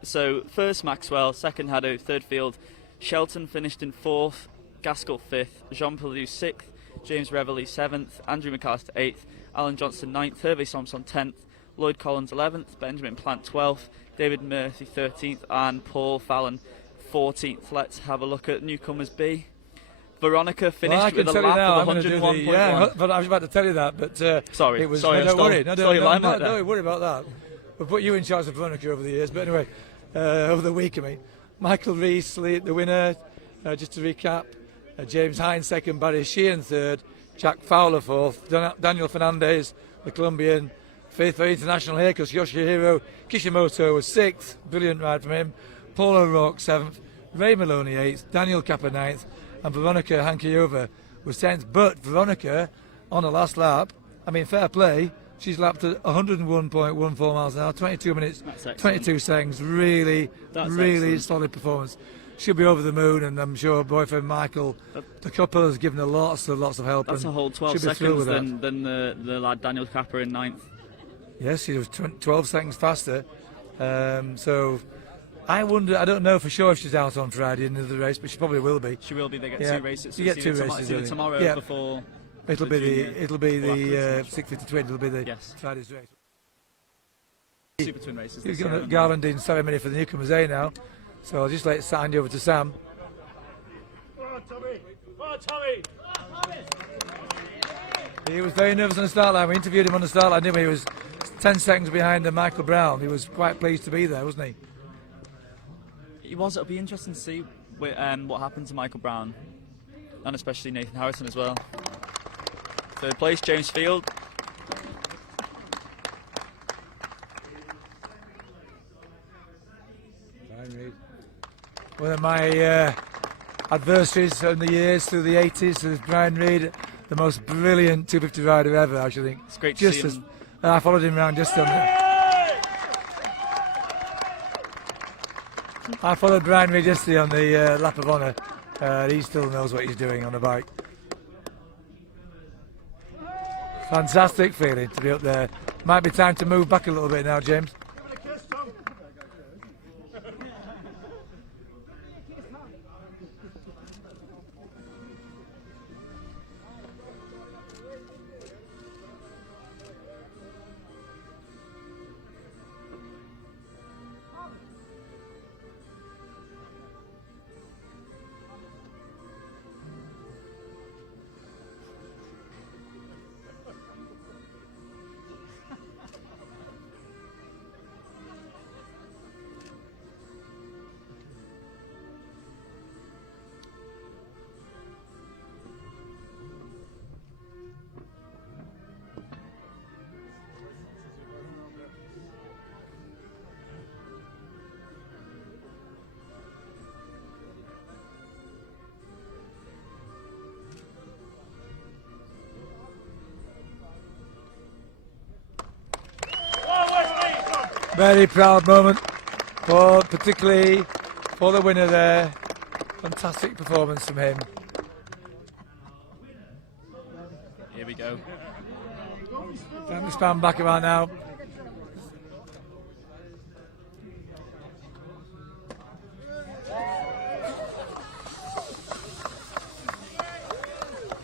So first Maxwell, second Haddo, third field. Shelton finished in 4th, Gaskell 5th, Jean Pellew 6th, James Reveley 7th, Andrew McAllister 8th, Alan Johnson 9th, Hervé Samson 10th, Lloyd Collins 11th, Benjamin Plant 12th, David Murphy 13th, and Paul Fallon 14th. Let's have a look at NEWCOMERS B. Veronika finished with a lap of 101.1. Yeah, but I was about to tell you that, but sorry, it was, sorry, don't worry. Don't worry about that. We'll put you in charge of Veronika over the years, but anyway, over the week, I mean. Michael Rees, the winner, just to recap. James Hine second, Barry Sheehan third, Jack Fowler fourth, Daniel Fernandez, the Colombian, fifth for International Haircuts, Yoshihiro Kishimoto was sixth, brilliant ride from him, Paul O'Rourke seventh, Ray Maloney eighth, Daniel Kappa ninth, and Veronika HANKOCYOVA was 10th. But Veronika, on the last lap, I mean, fair play, she's lapped at 101.14 miles an hour, 22 minutes, 22 seconds. Really excellent. Solid performance. She'll be over the moon, and I'm sure boyfriend Michael, the couple, has given her lots of help. That's a whole 12 seconds than the lad Daniel Kappa in 9th. Yes, he was 12 seconds faster. So I wonder. I don't know for sure if she's out on Friday in the race, but she probably will be. She will be. They get Yeah. two races. You get It's two either races. It's either tomorrow Yeah. before. It'll the be junior the. It'll be or the afterwards. 650 twin. It'll be the Yes. Friday's race. Super twin races. He's this got year, a and- Garland in ceremony for the newcomers A now, so I'll just let hand you over to Sam. Come on, Tommy! Come on, Tommy! He was very nervous on the start line. We interviewed him on the start line, didn't we? He was 10 seconds behind Michael Brown. He was quite pleased to be there, wasn't he? It was. It'll be interesting to see what happened to Michael Brown, and especially Nathan Harrison as well. Third place, James Field. One of my adversaries in the years through the 80s was Brian Reid, the most brilliant 250 rider ever, I should think. It's great to Just see as, him. I followed him around just on I followed Brian Reid yesterday on the lap of honour. He still knows what he's doing on the bike. Fantastic feeling to be up there. Might be time to move back a little bit now, James. Very proud moment, particularly for the winner there. Fantastic performance from him. Here we go. Time to stand back about now.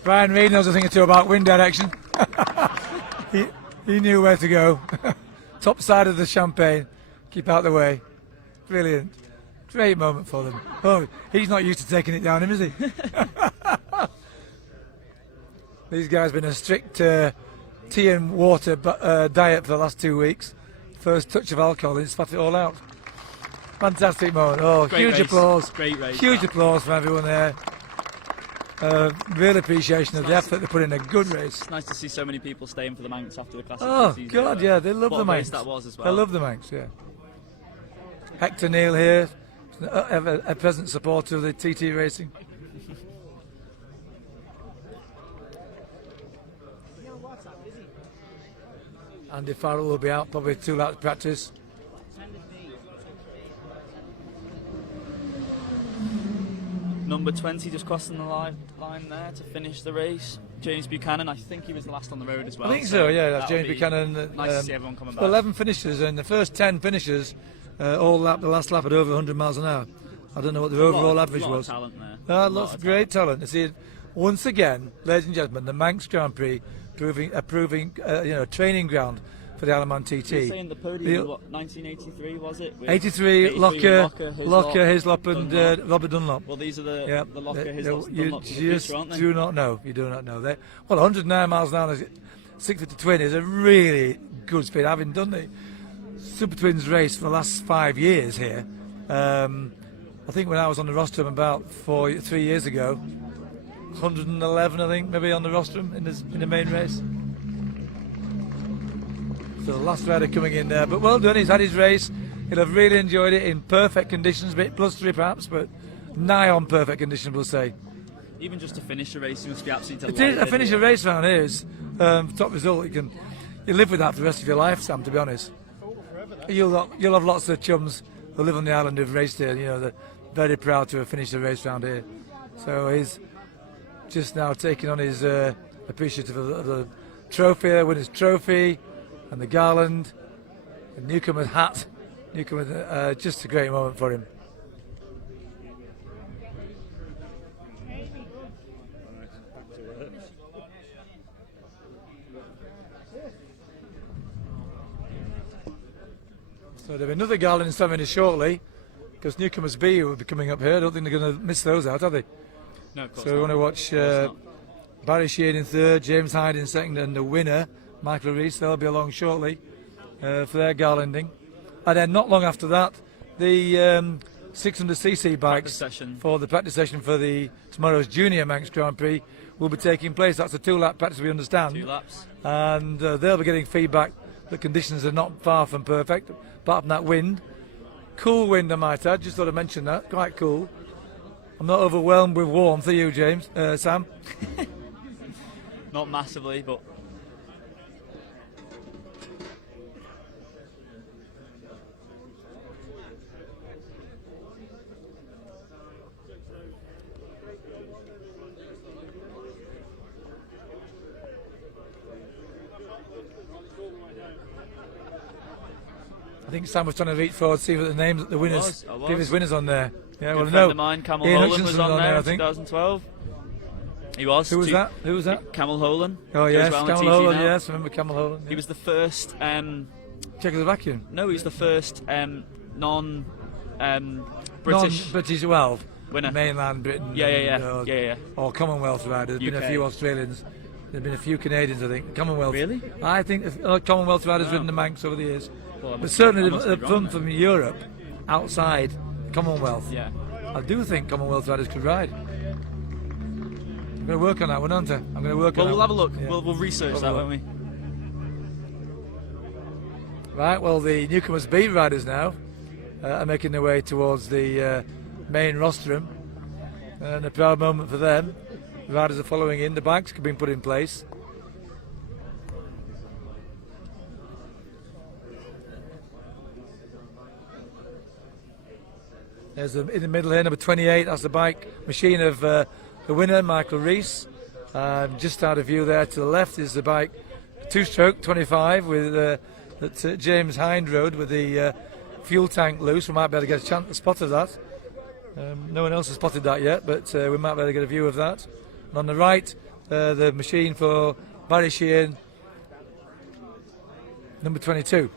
Brian Reid knows a thing or two about wind direction. he knew where to go. Top side of the champagne, keep out the way. Brilliant. Great moment for them. Oh, he's not used to taking it down him, is he? These guys have been a strict tea and water diet for the last 2 weeks. First touch of alcohol and spat it all out. Fantastic moment. Oh, Great huge race. applause. Great race. Huge applause from everyone there. Real appreciation of the effort they put in a good race. It's nice to see so many people staying for the Manx after the classic. Oh season. God, yeah, they love What the a Manx. race that was as well. They love the Manx, yeah. Hector Neal here, a present supporter of the TT racing. Andy Farrell will be out, probably 2 laps practice. Number 20 just crossing the line there to finish the race. James Buchanan, I think he was the last on the road as well. I think so, yeah, that's that'll James be Buchanan. Nice to see everyone coming back. 11 finishers, and the first 10 finishers, all lap, the last lap at over 100 miles an hour. I don't know what their overall average lot of was. talent there. Lots of great talent. You see, once again, ladies and gentlemen, the Manx Grand Prix proving training ground for the Alaman TT. You were saying the podium, what, 1983 was it? With 83, Locker, Hislop, and Dunlop. Robert Dunlop. Well, these are the Yeah, Locker, Hislop, you Dunlop just aren't they? do not know. You do not know. Well, 109 miles an hour, 650 twin is a really good speed. Having done the Super Twins race for the last 5 years here, I think when I was on the rostrum about 3 years ago, 111 I think maybe on the rostrum in the main race. So the last rider coming in there, but well done. He's had his race. He'll have really enjoyed it in perfect conditions, a bit blustery perhaps, but nigh on perfect conditions, we'll say. Even just to finish the race, you must be absolutely It delighted. is, a finish a race round here is top result. You live with that for the rest of your life, Sam. To be honest, you'll have lots of chums who live on the island who've raced here. You know, they're very proud to have finished the race round here. So he's just now taking on his appreciative of the trophy, winner's trophy, and the garland, the newcomer's hat, Newcomer, just a great moment for him. So there'll be another Garland in 7 minutes shortly, because Newcomers B will be coming up here. I don't think they're going to miss those out, are they? No, of course so we want to watch Barry Sheehan in 3rd, James Hyde in 2nd, and the winner, Michael Reese. They'll be along shortly for their garlanding. And then not long after that, the 600cc bikes for the practice session for the tomorrow's Junior Manx Grand Prix will be taking place. That's a 2-lap practice, we understand. 2 laps. And they'll be getting feedback. The conditions are not far from perfect, apart from that wind. Cool wind, I might add. Just thought I'd mention that. Quite cool. I'm not overwhelmed with warmth, are you, James? Sam? Not massively, but... I think Sam was trying to reach forward, see what the names of the winners, previous winners on there. Yeah, Good well, friend no. of mine, Camel Ian Holan, Hutchinson was on there I in think. 2012. He was. Who was that? Who was that? Camel Holan. Oh Goes yes, well on Camel TT Holan. now. Yes, remember Camel Holan. Yeah. He was the first. Czechoslovakian. No, he was the first non-British. Non-British, well, winner. Mainland Britain. Yeah. Or Commonwealth riders. There's been a few Australians. There's been a few Canadians, I think. Commonwealth. Really? I think Commonwealth riders ridden the Manx over the years. Well, but certainly from Europe, outside Commonwealth. Yeah. I do think Commonwealth riders could ride. I'm going to work on that one, aren't I? I'm going to work on that. We'll have a look. Yeah. We'll research that, won't we? Right, well, the Newcomers B riders now are making their way towards the main rostrum. And a proud moment for them. The riders are following in. The bikes have been put in place. There's in the middle here, number 28. That's the bike machine of the winner, Michael Reese. Just out of view there to the left is the bike 2-stroke 25 with that James Hind rode with the fuel tank loose. We might be able to get a spot of that. No one else has spotted that yet, but we might be able to get a view of that. And on the right, the machine for Barry Sheehan, number 22.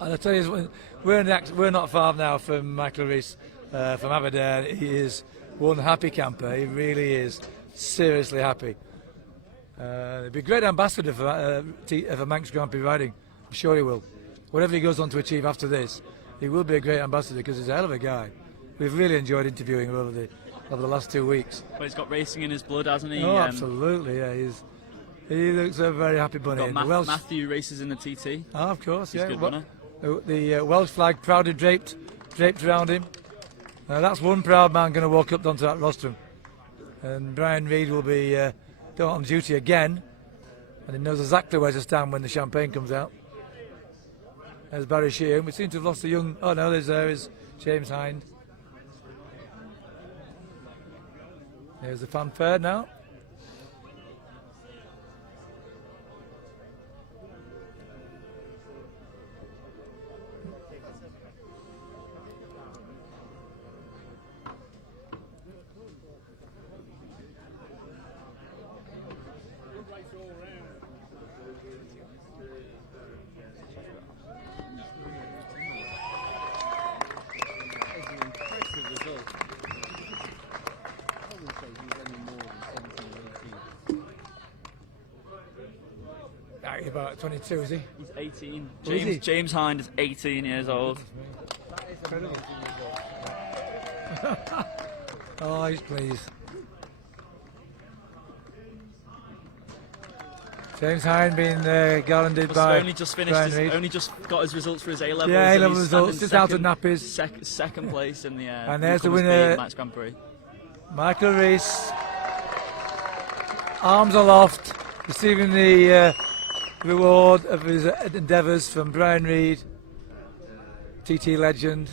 And I tell you, we're not far now from Michael Reese from Aberdeen. He is one happy camper. He really is seriously happy. He'll be a great ambassador for a Manx Grand Prix riding. I'm sure he will. Whatever he goes on to achieve after this, he will be a great ambassador because he's a hell of a guy. We've really enjoyed interviewing him over the last 2 weeks. Well, he's got racing in his blood, hasn't he? Oh, absolutely, yeah. He looks a very happy bunny. Got Matthew races in the TT. Oh, of course, he's yeah. a good runner. The Welsh flag proudly draped around him. That's one proud man going to walk up onto that rostrum. And Brian Reid will be on duty again, and he knows exactly where to stand when the champagne comes out. There's Barry Sheehan. We seem to have lost a young... Oh no, there is James Hind. There's the fanfare now. About 22, is he? He's 18. James Hind is 18 years old. That is incredible. Oh, he's pleased. James Hind being garlanded by only just finished. Only just got his results for his A levels. Yeah, A-level results. Just out of nappies. Second place in the. And there's the Newcomers winner, Manx Grand Prix. Michael Reese. Arms aloft, receiving the reward of his endeavours from Brian Reid, TT legend.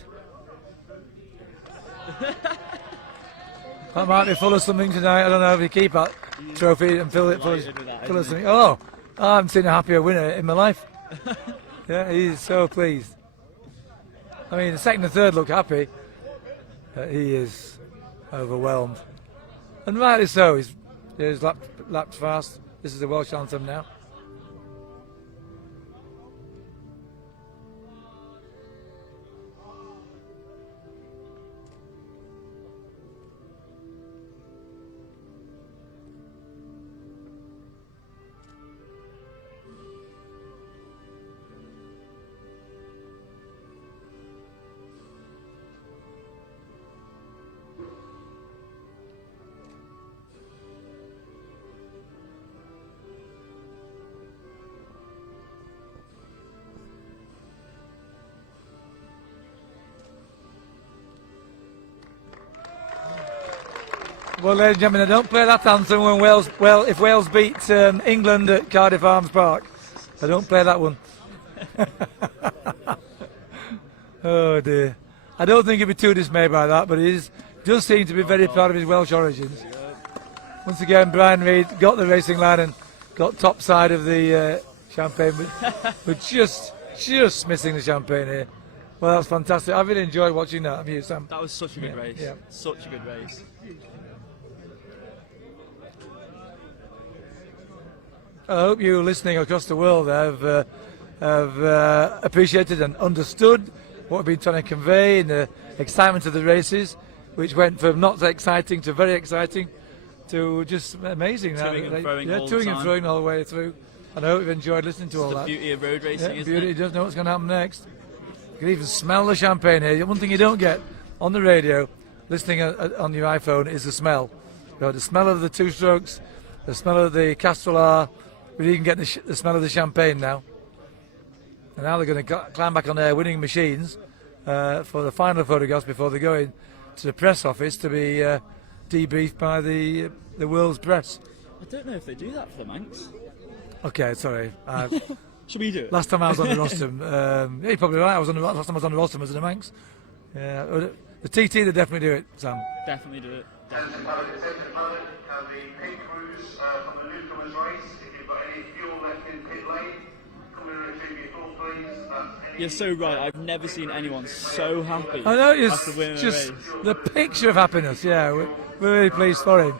That might be full of something tonight. I don't know if you keep that trophy and fill it full of something. Oh, I haven't seen a happier winner in my life. Yeah, he's so pleased. I mean, the second and third look happy. He is overwhelmed. And rightly so. He's lapped fast. This is the Welsh anthem now. Well, ladies and gentlemen, I don't play that anthem when if Wales beat England at Cardiff Arms Park. I don't play that one. Oh dear. I don't think he'd be too dismayed by that, but he does seem to be very proud of his Welsh origins. Once again, Brian Reid got the racing line and got top side of the champagne, but just missing the champagne here. Well, that's fantastic. I really enjoyed watching that. Have you, Sam? That was such a good race. Yeah. Such a good race. I hope you listening across the world have appreciated and understood what we've been trying to convey in the excitement of the races, which went from not exciting to very exciting to just amazing. Toing and throwing all the toing and time. throwing all the way through. And I hope you've enjoyed listening to all The that. beauty of road racing, Yeah, isn't beauty. it? You don't know what's going to happen next. You can even smell the champagne here. One thing you don't get on the radio, listening on your iPhone, is the smell. You know, the smell of the two strokes, the smell of the Castellar. We can get the smell of the champagne now. And now they're going to climb back on their winning machines for the final photographs before they go in to the press office to be debriefed by the world's press. I don't know if they do that for the Manx. Okay, sorry. Should we do it? Last time I was on the rostrum, yeah, you're probably right. Last time I was on the rostrum was in the Manx. Yeah, the TT they definitely do it, Sam. Definitely do it. Definitely. Can the pit crews from the NEWCOMERS race, if you've got any fuel left in pit lane, come in and retrieve your fuel, please. You're so right. I've never seen anyone so happy. I know, after winning just a race. the picture of happiness. Yeah, we're really pleased for him.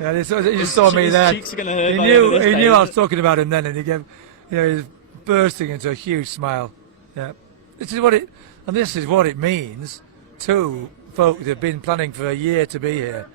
Yeah, he just His saw me there. cheeks are gonna hurt He by the end of knew this he day, knew I was isn't it? talking about him then, and he gave, he was bursting into a huge smile. Yeah, this is what it means to folk that have been planning for a year to be here.